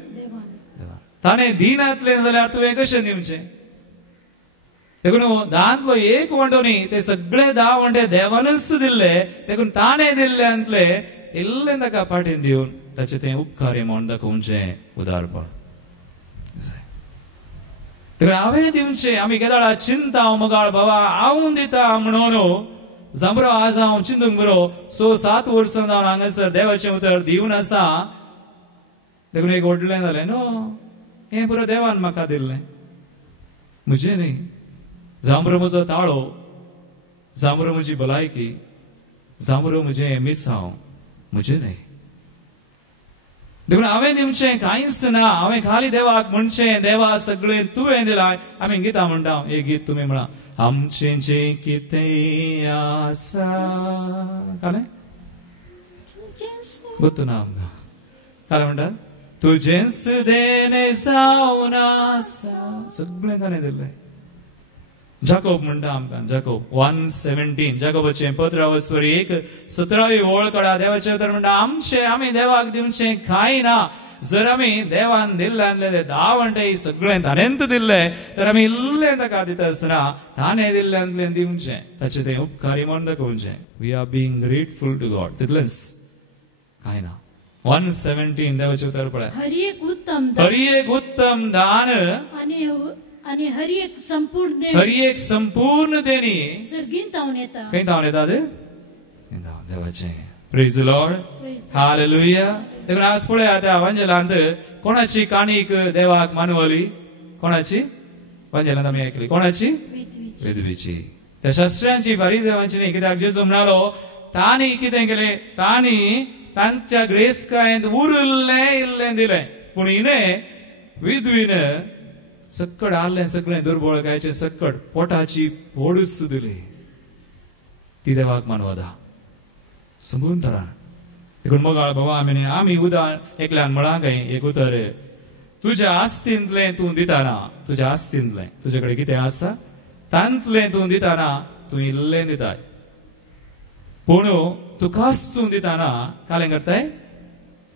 ताणें दिनातलें जाल्यार तुवें कशें दिवचें देखून दांतलो एक वंटो न्ही ते सगळे 10 वंटे देवानच दिल्ले देखून ताणें दिल्ल्यांतले इल्लें ताका पाटीन दिवन ताचें तें उपकारी म्हूण दाखोवचें उदारपण देखून हांवें दिवचें आमी केदाळा चिंता मोगाळ बाबा हांव दिता म्हणून जांबरो आज हांव चिंतूंक बरो 6-7 वर्सां जावन हांगासर देवाचें उतर दिवन आसा देखून एक व्हडलें जालें न्हू हें पुरो देवान म्हाका दिल्लें म्हजें न्ही जांबरो म्हजो ताळो जांबरो म्हजी भलायकी जांबरो म्हजें मिसांव म्हजें न्ही देखून हांवें दिवचें कांयच ना हांवें खाली देवाक म्हणचें देवा सगळें तुवें दिलां आमी गितां म्हणटा एक गीत तुमी म्हणा आमचें जें कितें आसा कालें गुर्तू ना आमकां कालें म्हणटात तुजेंच देणे जावन आसा सगळें ताणें दिल्लें जाकोब म्हणटा आमकां जाकोब 1:17 जाकोबाचें पत्र 1:17 वळ काडा देवाचें उतर म्हणटा आमी देवाक दिवचें कांय ना जर आमी देवान दिल्ल्यान 10 वंटे सगळें ताणेंत दिल्लें तर आमी इल्लें ताका दिता आसतना ताणें दिल्ल्यांतलें दिवचें ताचें तें उपकारी म्हूण दाखोवचें we are being grateful to God तितलेंच कांय ना 1:17 देवाचें उतर पळय हरी एक उत्तम दान आणि हरी एक संपूर्ण देणी सर्गीन तावन येता खंय तावन येता देवाचें प्रेज द लॉर्ड हालेलुया देखून आज पळया त्या वांजेलांत कोणाची काणीक देवाक मानवली कोणाची वांजेलांत आमी आयकली कोणाची वेदवीची त्या शास्त्रांची फारिझेवांची न्ही कित्याक जेजू म्हणालो तांणी कितें केलें तांणी तांच्या ग्रेस्कायेंत उरलें इल्लें दिलें पूण हिने विधवीन सक्कड आल्लें सगळें दुर्बळकायेचें सक्कड पोटाची पोडूस दिली ती देवाक मानवता समजून तरा देखून मोगाळ बाबा आम्ही उदाहरण एकल्यान म्हणा काही एक उतर तुझ्या आस्तींतले तू दिताना तुझ्या आस्तींतले तुझ्याकडे कितें आसा तांतले तू दिताना तू इल्लें दिताय पूण तुकाच दिताना कालें करताय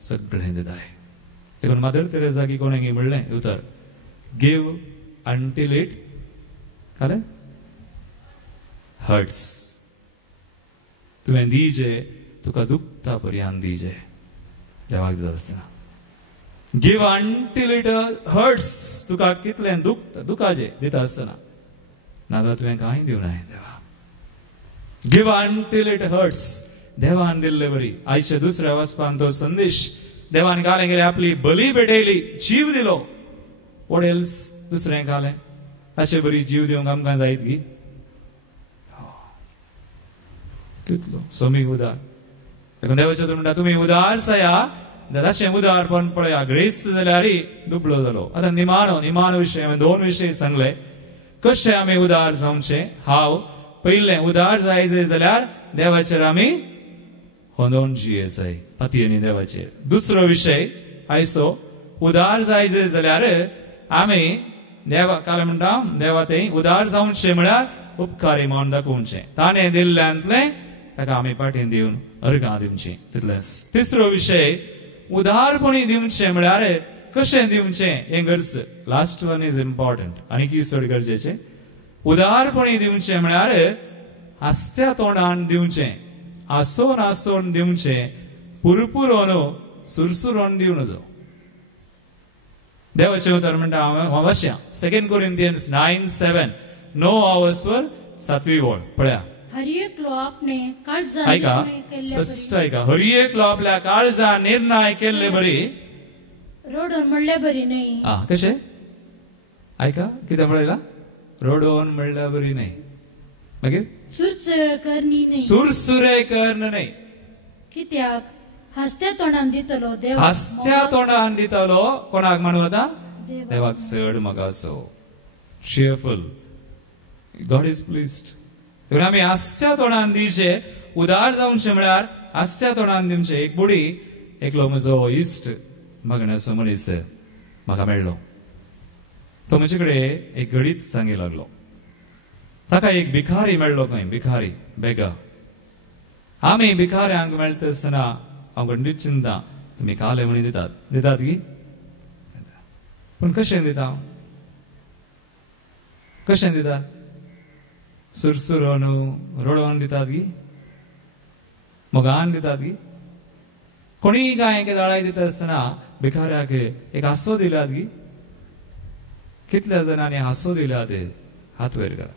सगळें दिताय देखून मदर तेरेसा कोणें म्हणलें उतर गिव अंटील इट कालें हर्ट्स तुवें दिजे तुका दुखता पर्यंत दिजे देवाक दिता आसतना गिव अंटील इट हर्ट्स तुका कितलें दुखाजे दिता आसतना नाजाल्यार तुवें कांय दिवनाय देवा गिव अंटील इट हर्ट्स देवान दिल्ले बरी आयच्या दुसऱ्या वचपान तो संदेश देवान घालें गेले आपली बली पेटयली जीव दिलो वॉट एल्स दुसरें घालें ताचे बरी जीव दिवंक आमकां जायत गी कितलो सोमी उदार देखून देवाचे म्हणटा तुमी उदार जाया ताचें उदारपण पळया ग्रेस जाल्यार दुबळो जालो आतां निमाणो विशय हांवें 2 विशय सांगले कशें आमी उदार जावचे हांव पयलें उदार जायचे जाल्यार देवाचेर आमी होंदोन जियेसाय पातयेनी देवाचेर दुसरो विशय आयचो उदार जायचे जाल्यार आमी देवा काल म्हणटा देवा तें उदार जावचे म्हळ्यार उपकारी म्हूण दाखोवचें ताणें दिल्ल्यांतलें ताका आमी पाटीन दिवन अर्गां दिवचीं तितलेंच तिसरो विशय उदारपणी दिवचें म्हळ्यार कशें दिवचें हें गरज लास्ट वन इज इम्पॉर्टंट आनी की चड गरजेचें उदारपणी दिवचें म्हळ्यार हास्या तोंडान दिवचें आसोन दिवचें पुरपुरोन सुरसुरोन दिवन नजो देवाचें उतर म्हणटा अवश्य 2 कोरिंथियन्स 9:7 नो आवर्सवर 7वी ओळ पळया हर एकलो आपणे काळजा ऐका निर्णय केल्ले स्पष्ट ऐका हर एकलो आपल्या काळजा निर्णय केल्ले बरी रोडोन म्हणले बरी नाही कशें ऐका कितें म्हणलेला रोडोन म्हणल्या बरी नाही मागीर सुरसुरे करनी नाही कित्याक हास्त्या तोंडान दितलो देव हास्या तोंडान दितलो कोणाक म्हणू आता देवाक चड मोगासो cheerful God is pleased देखून आमी हास्या तोंडान दिवचे उदार जावचे म्हळ्यार हास्या तोंडान दिवचे एक बुडी एकलो म्हजो इश्ट मागण्याचो मनीस म्हाका मेळ्ळो तो म्हजे कडेन एक गडीत सांगी लागलो ताका एक भिकारी मेळ्ळो खंय भिकारी बेगा आमी भिकाऱ्यांक मेळटा आसतना हांव खंडीत चिंता तुमी काले म्हणी दितात गी पूण कशें दिता कशें दितात सुरसुरोन रोडोन दितात गी मोगान दितात गी कोणी काय दाळाय दिता आसतना भिकाऱ्याक एक हांसो दिल्यात गी कितल्या जाणांनी हांसो दिल्यात हात वयर करा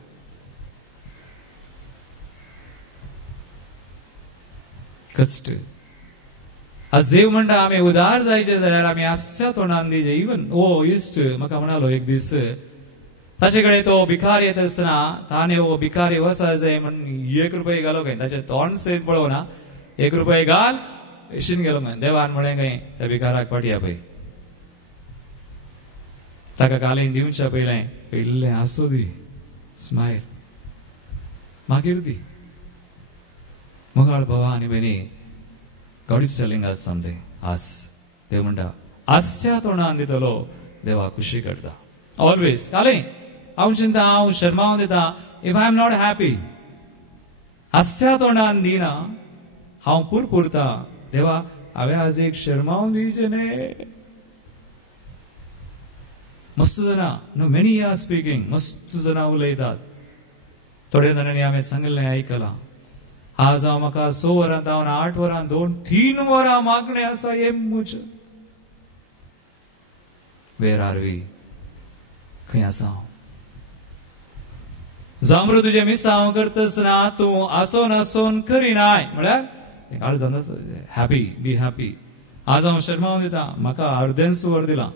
कष्ट आज देव म्हणटा आमी उदार जायचे जाल्यार आमी हास्या तोंडान दिजे इवन इश्ट म्हाका म्हणालो एक दीस ताचे कडेन तो भिकार येत आसतना ताणें भिकारी वसा जाय म्हण 1 रुपया घालो खंय ताचें तोंड सयत पळोवना 1 रुपया घाल इशीन गेलो खंय देवान म्हळें खंय त्या भिकाराक पाटया पळय ताका घालें दिवच्या पयलें हांसो दी स्मायल मागीर दी मोगाळ भावा आनी भयणी God is telling us something आज देव म्हणटा हास्या तोंडान दितलो देवा खुशी करता ऑलवेज कालें हांव चिंता हांव शर्मावन दिता if I am not happy हास्या तोंडान दिना हांव पुरपुरता देवा हांवें आज एक शर्मावन दिवचें न्ही मस्त जाणां नो मेनी आर स्पीकिंग मस्त जाणां उलयतात थोड्या जाणांनी हांवें सांगलें आयकलां आज हांव म्हाका 6 वरां जावन 8 वरां 2-3 वरां मागणें आसा हें मुज वेर आर वी खंय आसा हांव जांबरो तुजें मिसांव करता आसतना तूं आसोन करिनाय म्हळ्यार काळजान हॅपी बी हॅपी आज हांव शर्मावन दिता म्हाका अर्देंच वर दिलां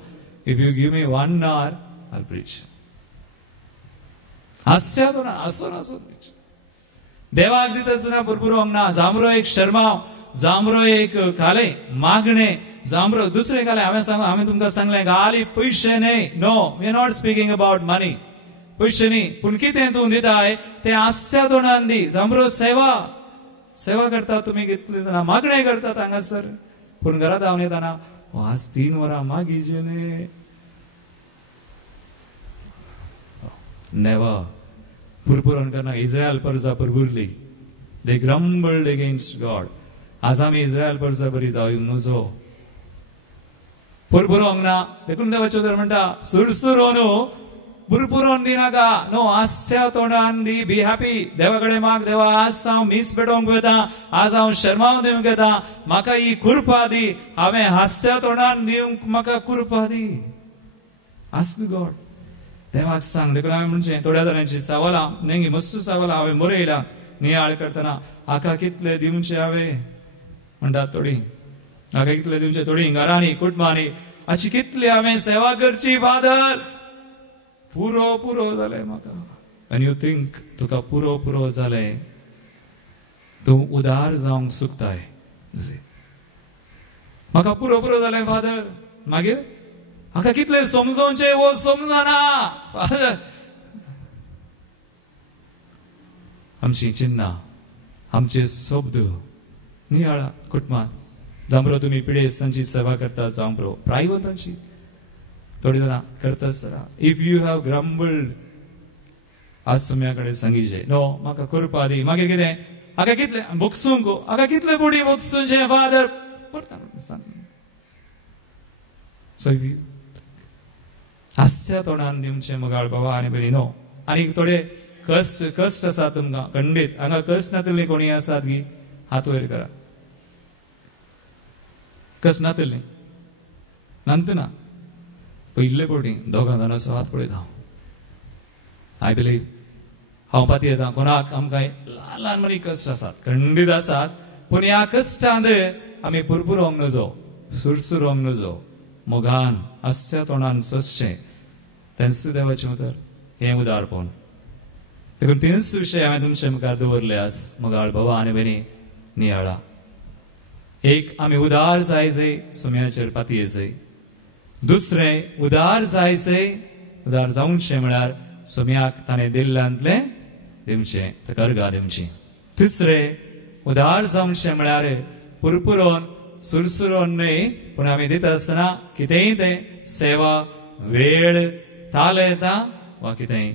if you give me 1 hour I'll preach हास्या तोंडान आसोन देवाक दिता आसतना पुरपुरोंक ना जांबरो एक शर्माव जांबरो एक खाले मागणे जांबरो दुसरे खाले हांवें तुमकां सांगलें गाली पयशे न्ही no we are not speaking about money पयशे न्ही पूण कितें तूं दिताय तें हास्या तोंडान दी जांबरो सेवा सेवा करता तुम्ही घेतली जाणा मागणे करतात हांगासर पूण घरात हांव येताना आज 3 वरां मागीचे न्ही नेवर पुरपुरण करना Israel Parja पुरपुरली they grumbled against God आज आमी इस्रायल परजा बरी जावंक नजो पुरपुरोंक ना देखून देवाचे उतर म्हणटा सुरसुरो न्हू पुरपुरोन दिनाका नो हास्या तोंडान दी बी हॅपी देवा कडेन माग देवा आज हांव मीस पेटोवंक येता आज हांव शर्माव दिवंक येता म्हाका ही कृपा दी हांवें हास्या तोंडान दिवंक म्हाका कृपा दी आस्क गॉड देवाक सांग देखून हांवें म्हणजे थोड्या जाणांची सवालां नेंगी मस्त सवालां हांवें बरयला नियाळ करतना आका कितले दिवचे हांवें म्हणटात थोडी आका कितले दिवचे थोडी घरांनी कुटुंबांनी अशी कितली हांवें सेवा करची फादर पुरो पुरो जालें म्हाका आनी यू थिंक तुका पुरो पुरो जालें तूं उदार जावंक सुकताय म्हाका पुरो पुरो जालें फादर मागीर म्हाका कितले समजोवचें वो समजना फादर आमची चिन्नां आमचे शब्द नियाळा कुटुंबांत जांबरो तुमी पिडेस्तांची सेवा करता जांबरो प्रायवतांची थोडी जाणां करता आसतना इफ यू हॅव ग्रम्बल्ड आज सुम्या कडेन सांगिचे नो म्हाका करपा दी मागीर कितें हाका कितले बोगसूंक हाका कितले बुडी बोगसूंचे फादर सो इफ यू हास्या तोंडान दिवचे मगाळ बाबा आनी बरी नो आनी थोडे कष्ट आसा तुमकां खंडीत हांगा कष्ट नातली कोणी आसात गी हात वयर करा कष्ट नातली नांतना पयले फावटी दोगां जाणांचो हात पळयता आय बिलीव हांव पाती येता कोणाक आमकां ल्हान ल्हान मनी कश्ट आसात खंडीत आसात पूण ह्या कश्टांत आमी पुरपुरोंक नजो सुरसुरोंक नजो मोगान हास्या तोंडान सोंसचें तेंच देवाचें उतर हें उदारपण देखून तीनच विशय हांवें तुमचे मुखार दवरले आस मोगाळ बाबा आनी बेनी नियाळा एक आमी उदार जायचे सुम्याचेर पातयेचे दुसरें उदार जायचे उदार जावचे म्हळ्यार सुम्याक ताणें दिल्ल्यांतलें दिवचें ताका अर्गां दिवची तिसरें उदार जावचें म्हळ्यार पुरपुरोन सुरसुरोन न्हय पूण आमी दिता आसतना कितेंय तें सेवा वेळ ताल येता वा कितेंय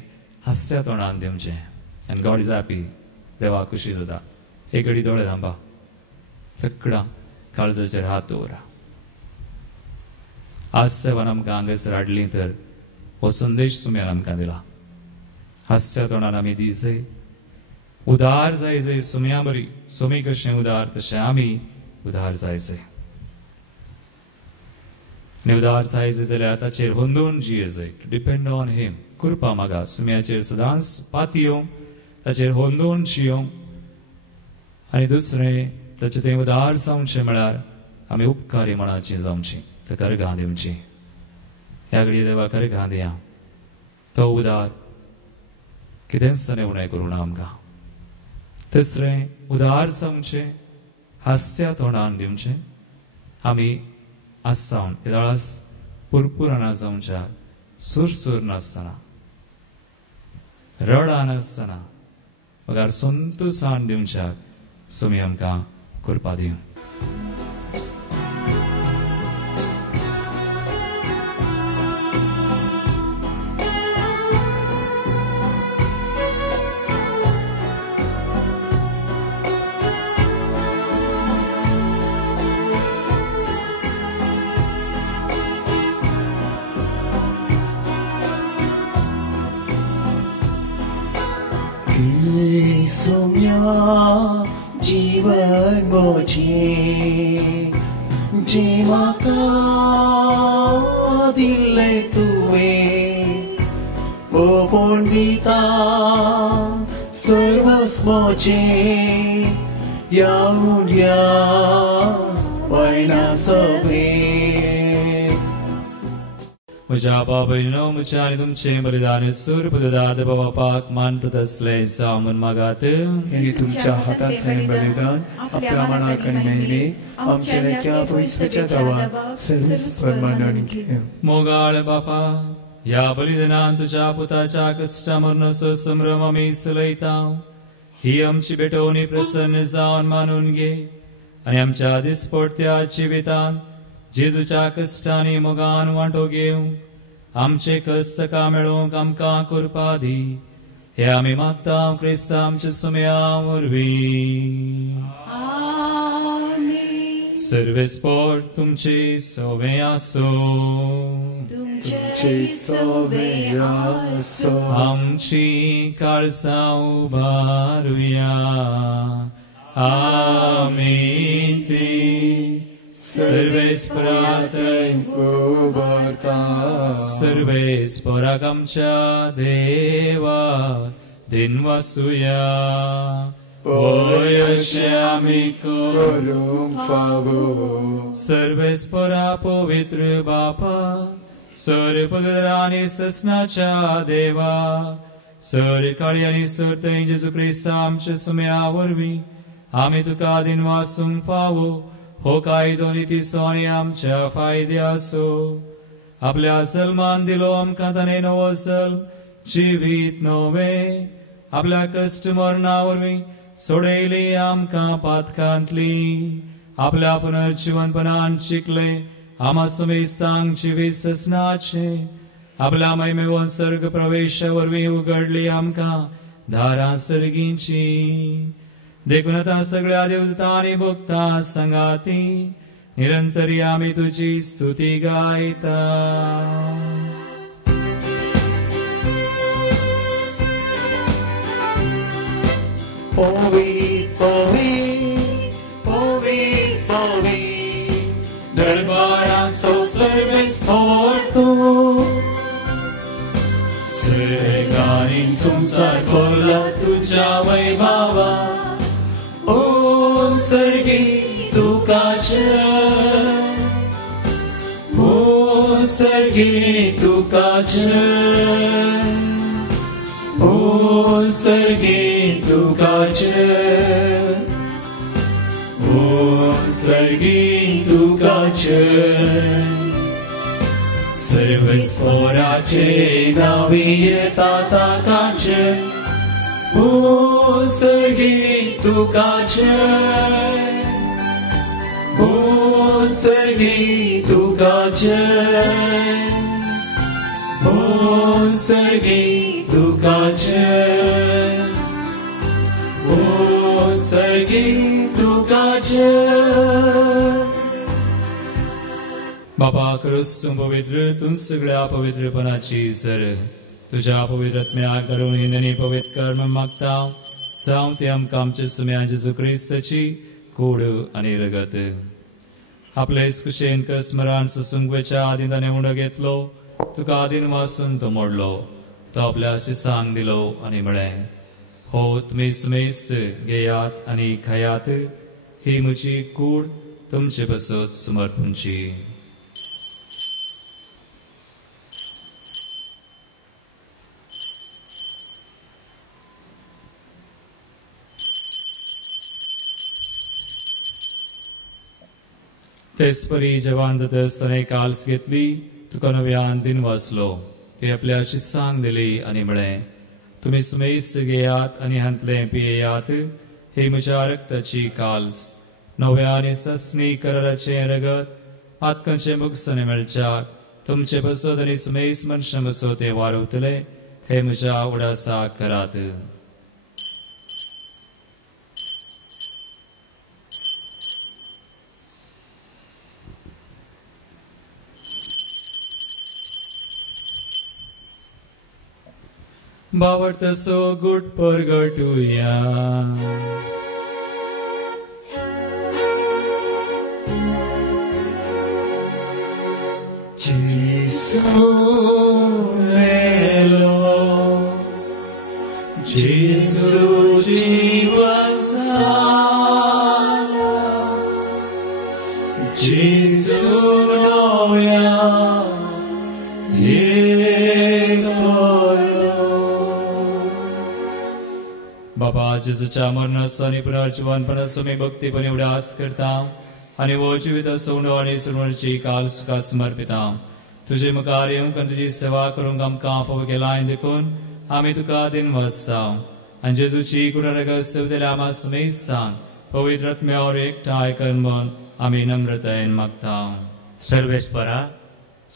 हास्या तोंडान दिवचें आनी गॉड इज हॅपी देवा खुशी जाता एक घडी दोळे धांबा सगळां काळजाचेर हात दवरा आज सेवान आमकां हांगासर हाडली तर हो संदेश सुम्यान आमकां दिला हास्या तोंडान आमी दिसय उदार जायचे सुम्या बरी सुमी कशें उदार तशें आमी उदार जायचे आनी उदार जायचे जाल्यार ताचेर हुंदून जियेचे डिपेंड ऑन हिम कृपा मागा सुम्याचेर सदांच पातयो ताचेर हुंदून जियो आनी दुसरें ताचें तें उदार जावचें म्हळ्यार आमी उपकारी मनाची जावची ताका अर्गां दिवची ह्या घडये देवाक अर्गां दिया तो उदार कितेंच ताणें उणें करूं ना आमकां तिसरें उदार जावचें हास्या तोंडान दिवचें आमी आसावन केदाळास पुरपुराना जावच्या सुरसूर नासतना रडा नासतना वगार संतोषान दिवच्याक सुमी आमकां कृपा दिवं जीवन मोजे जे म्हाका दिल्लें तुवें पोपोन दिता सर्वस्व मोजें ह्या उड्या वयना सगळें म्हज्या बाबयनो म्हज्या आनी तुमचें बलिदान सूर पदार्थ बापाक मानतात असले सामून मागात हे तुमच्या हातांतलें बलिदान आपल्या मनाक आनी मेहनी आमच्या लेख्या पयसच्या देवा सर्वस्व मानून घे मोगाळ बापा ह्या बलिदानान तुज्या पुताच्या कश्टा मरणाचो संभ्रम आमी चलयता ही आमची भेटवणी प्रसन्न जावन मानून घे आणि आमच्या दिसपडत्या जिवितांत जेजूच्या कश्टांनी मोगान वांटो घेवं आमचे कश्ट का मेळोवंक आमकां कृपा दी हे आमी मागता क्रिस्ता आमच्या सुमया वरवीं. सर्वेस्पर तुमची सोवे आसो. तुमचे सोवे आसो. आमची काळजां उबारुया. आमीन. सर्वेस्परांतय उबारता. सर्वेस्पराक आमच्या देवा दिनवासुया. ओय अशें आमी करूंक फावो. सर्वेस्परा पवित्र बापा सर्वपवित्र आनी ससनाच्या देवा सरकाळी आनी सरतय जेजू क्रिस्त आमच्या सुमया वरवीं आमी तुका दिनवासूंक फावो हो कायदो नितीचो आनी आमच्या फायद्याचो. आपल्या सलमान दिलो आमकां ताणें नवो सल जिवीत नवे आपल्या कश्ट मरणा वरवीं सोडयली आमकां पातकांतली. आपल्या पुनर्जीवनपणान शिकले आमा समेस्तांक जिवीत ससनाचे. आपल्या महिमेवन सर्ग प्रवेशा वरवीं उगडली आमकां दारां सर्गींची. देखून आतां सगळ्या देवतां आनी भक्तां संगाती निरंतरी आमी तुजी स्तुती गायता. Povi, povi, povi, povi, दरबारां सो सर्वेस्पर सर्गांनी संसार भरला तुज्या वैभवा. o sergi tukache, ओ सर्गी तुकाचे. o sergi tukache, o sergi tukache. सर्वेस्पराचे Naviye tatakache, ओ सर्गी तुकाचे. o sergi tukache, o sergi tukache, o sergi tukache. बापा क्रिस्तू पवित्र तू सगळ्या पवित्रपणाची सर तुझ्या पवित्रत्म्या करून हिंदनी पवित्र कर्म मागता जावं ते आमकां आमच्या सुम्या जेजू क्रिस्ताची कूड आनी रगत. आपले कुशेन स्मरण सुसुंगवेच्या आदीन ताणें उंडो घेतलो तुका आदीन वासून तो मोडलो तो आपल्या शिसांक दिलो आनी म्हळें हो तुमी सुमेस्त घेयात आनी खायात ही म्हजी कूड तुमचे बसत समर्पूंची. तेसपरी जवान जातसताना काल्स घेतली तुका नव्यान दिन वाचलो ती आपल्या शिसांक दिली आनी म्हळें तुमी सुमेस्त घेयात आनी हांतले पियेयात ही म्हज्या रक्ताची काल्स नव्या आनी ससनी कराराचे रगत आत्कांचे मुखसने मेळच्याक तुमचे बसत आनी सुमेस्त मनशां बसत ते वारवतले हे म्हज्या उडासाक करात. बावडतसो गुट परगटुया. Jesu melo, Jesu जीवन झाला, Jesu नव्या बाबा जेजूच्या मरणास आनी पुनर्जीवनपणास आमी भक्तीपणे उडास करता आनी वो जिवीत सोडो आनी सुरवणची काल सुखा समर्पिता. तुजे मुखार येवंक आनी तुजी सेवा करूंक आमकां फावो केला देखून आमी तुका दिन वाजता आणि जेजूची कुरारग सेवलेल्या आम्हा सुमेस्थान पवित्र आत्म्यावर एकठांय कर म्हूण आमी नम्रतायेन मागता. सर्वेस्परा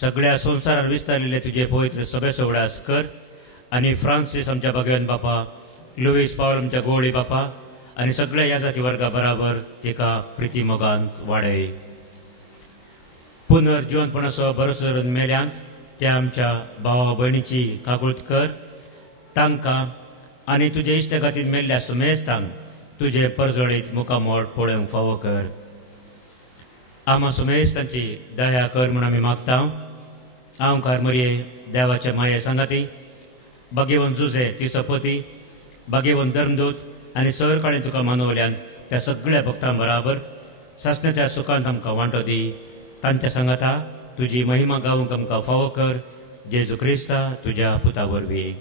सगळ्या संवसारात विस्तारलेले तुझे पवित्र सगळे सोगळ्यास कर आणि फ्रांसीस आमच्या भगवान बापा, लुईस पावल आमच्या गोळी बापा आणि सगळ्या या जाती वर्गा बराबर तेका प्रिती मोगांत वाडय. पुनर्जीवनपणाचो भरोसो धरून मेल्यांत त्या आमच्या भावा भयणीची काकुळट कर. तांकां आनी तुजे इश्टगातीन मेल्ल्या सुमेस्तांक तुजे परजळीत मुखामोड पळोवंक फावो कर. आम्हा सुमेस्तांची दया कर म्हूण आमी मागता. हांव मरिये देवाच्या माये सांगाती, भाग्यवन जुजे तिचो पती, भाग्यवन धर्मदूत आनी सर काळी तुका मानवल्यान त्या सगळ्या भक्तां बराबर सासण्याच्या सुखांत आमकां वांटो दी. तांच्या सांगाता तुजी महिमा गावूंक आमकां फावो कर. जेजू क्रिस्ता तुज्या पुता वरवीं.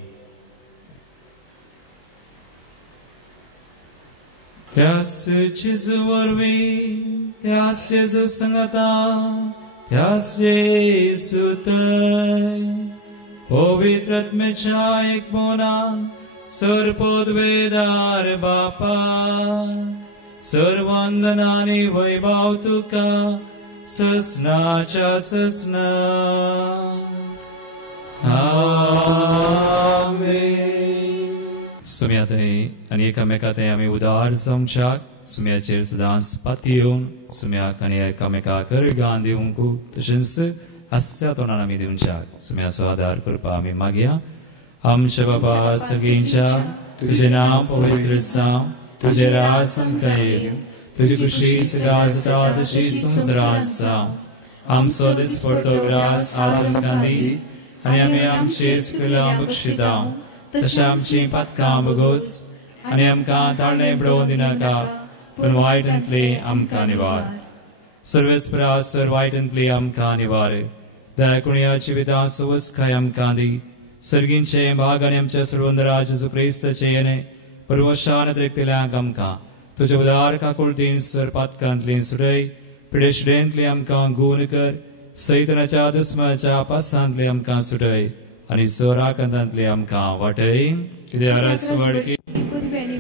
त्यास जेजू वरवीं, त्यास जेजू सांगाता, त्यास जेजू थंय पवित्र आत्म्याच्या एक मोनान सर्पोद्वेदार बापा, सर्वंदनानी वैभव तुका ससनाच्या ससना. आमेन. सुम्यातय आनी एकामेकांतय आमी उदार जावंक सुम्याचेर सदांच पाती येवन सुम्याक आनी एकामेकाक गान दिवंक तशेंच हास्या तोंडान आमी दिवच्याक सुम्याचो आदार करपा आमी मागया. आमच्या बाबा सगळींच्या तुझे नाम पवित्र जावं, तुझे राज आमकां येवं, तुजी खुशी सदां जाता तशी संवसारांत जावं. आमचो दिसपडटो ग्रास आज आमकां दी आनी आमी आमचेर चुकलां बक्षिता तशें आमची पातकां बगोस आनी आमकां ताळणे पडोवन दिनाका, पूण वायटांतली आमकां निवार. सर्वेस्परा सर वायटांतली आमकां निवार. दयाकुणया जिवितां सुवस्काय आमकां दी. सर्गींचे भाग आनी आमच्या सर्वंदरा जेजू क्रिस्ताचे येणे परवशान त्रेकतेल्यांक आमकां तुज्या उदार काकुळटीन सर पातकांतली सुरय, पिडेशिडेंतली आमकां गूण कर. सैतनाच्या दुस्माच्या पासांतली आमकां सुटय आनी सोराकांतांतली आमकां वाटय. कित्याक स्वर्गी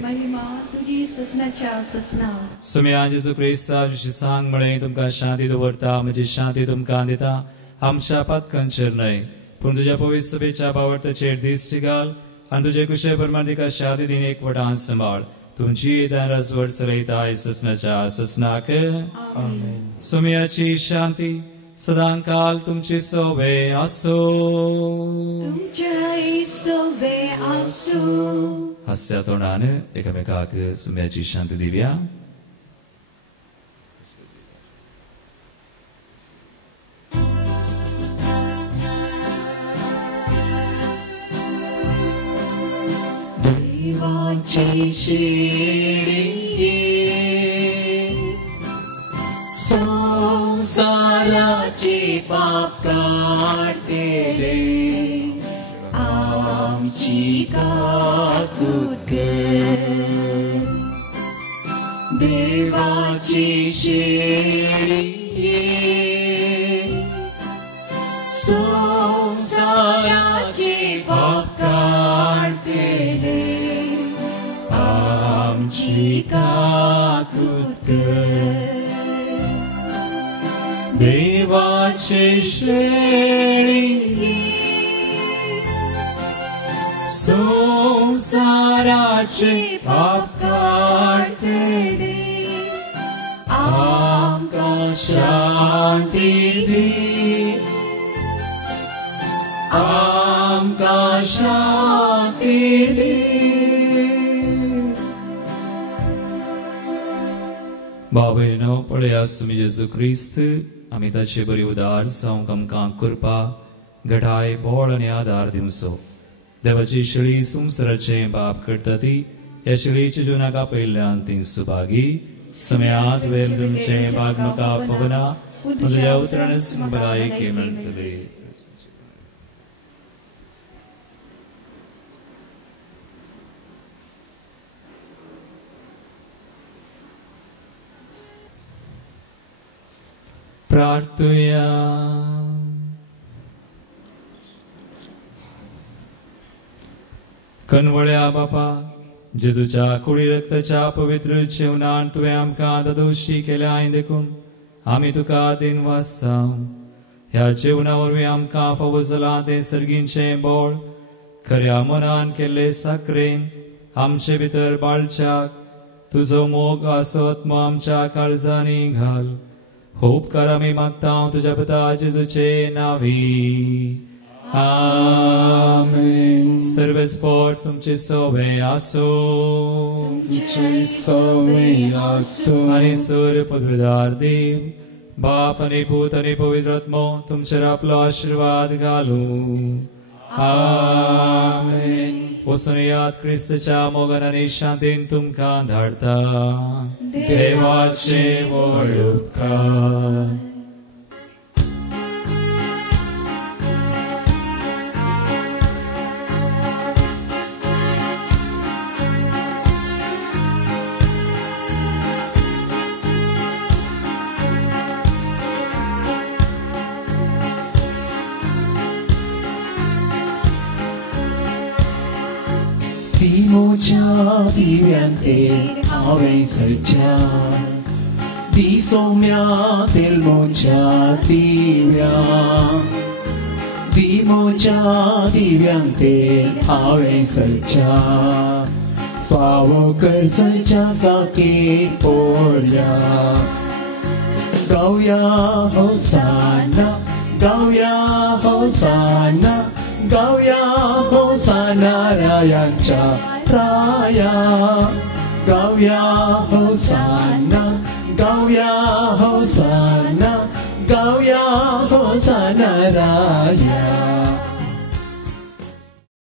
महिमा तुजी ससनाच्या ससना. सुम्या जेजू क्रिस्ता तुजी सांग म्हळें तुमकां शांती दवरता, म्हजी शांती तुमकां दिता. आमच्या पातकांचेर न्हय पूण तुज्या पवित्र सभेच्या बावटाचेर दिश्टी घाल आनी तुजे कुशे प्रमाण तिका शांती दिन एकवटान सांबाळ. तुमची राजवट चलयता ससनाच्या ससनाक. सुम्याची शांती सदां काल तुमची सोबे आसो. हास्या तोंडान एकामेकाक सुम्याची शांती दिवया. देवाची शिडी संसाराची पाप काढतेले आमची काकूत कर. देवाची शिडी संसाराची पाप काढतेले आमची काकूत कर. देवाचे श्रेणी संसाराचे पाप काढतेले आमकां शांती दी. आमकां शांती दी. बाबेनो पळया सुमी जेजू क्रिस्त आमी ताचे बरी उदार जावंक आमकां कृपा घटाय बोळ आनी आदार दिवचो. देवाची शिळी संवसाराचे बाप करता ती ह्या शिळीच्या जिवनाका पयल्यान ती सुभागी. सम्यांत वेल तुमचे भाग म्हाका फबना तुज्या उतरानच भलायकी मेळटली. प्रार्थुया. कनवळ्या बापा जेजूच्या कुडी रक्ताच्या पवित्र जेवणान तुवें आमकां दोशी केल्या देखून आमी तुका दिन वाजता. ह्या जेवणा वरवीं आमकां फावो जाला तें सर्गींचें बोळ खऱ्या मनान केल्ले साखरेन आमचे भितर बाळच्याक तुजो मोग आसो आत्मा आमच्या काळजांनी घाल. हो उपकार आमी मागता तुज्या पुता जेजूचे नांवी. आमेन. सर्वेस्पोर तुमचे सोवे आसो. तुमचे सोवे आसो. आणि सूर पदवीदार देव बाप आणि पूत आणि पवित्र आत्मो तुमचेर आपलो आशीर्वाद घालू. आमेन. वसुनियात क्रिस्तच्या मोगान आणि शांतीन तुमकां धाडता. देवाचे व्हड उपकार. दिमोच्या दिव्यांतेर हांवें सज्जा दिसोम्या तेलमोच्या दिव्या. दिमोच्या दिव्यांतेर हांवें सज्जा फावो कर सज्जा काकेर पोरया. गावया होसाना गावया होसाना गावया होसाना रायांच्या राया. गावया होसाना गावया होसाना गावया होसाना राया.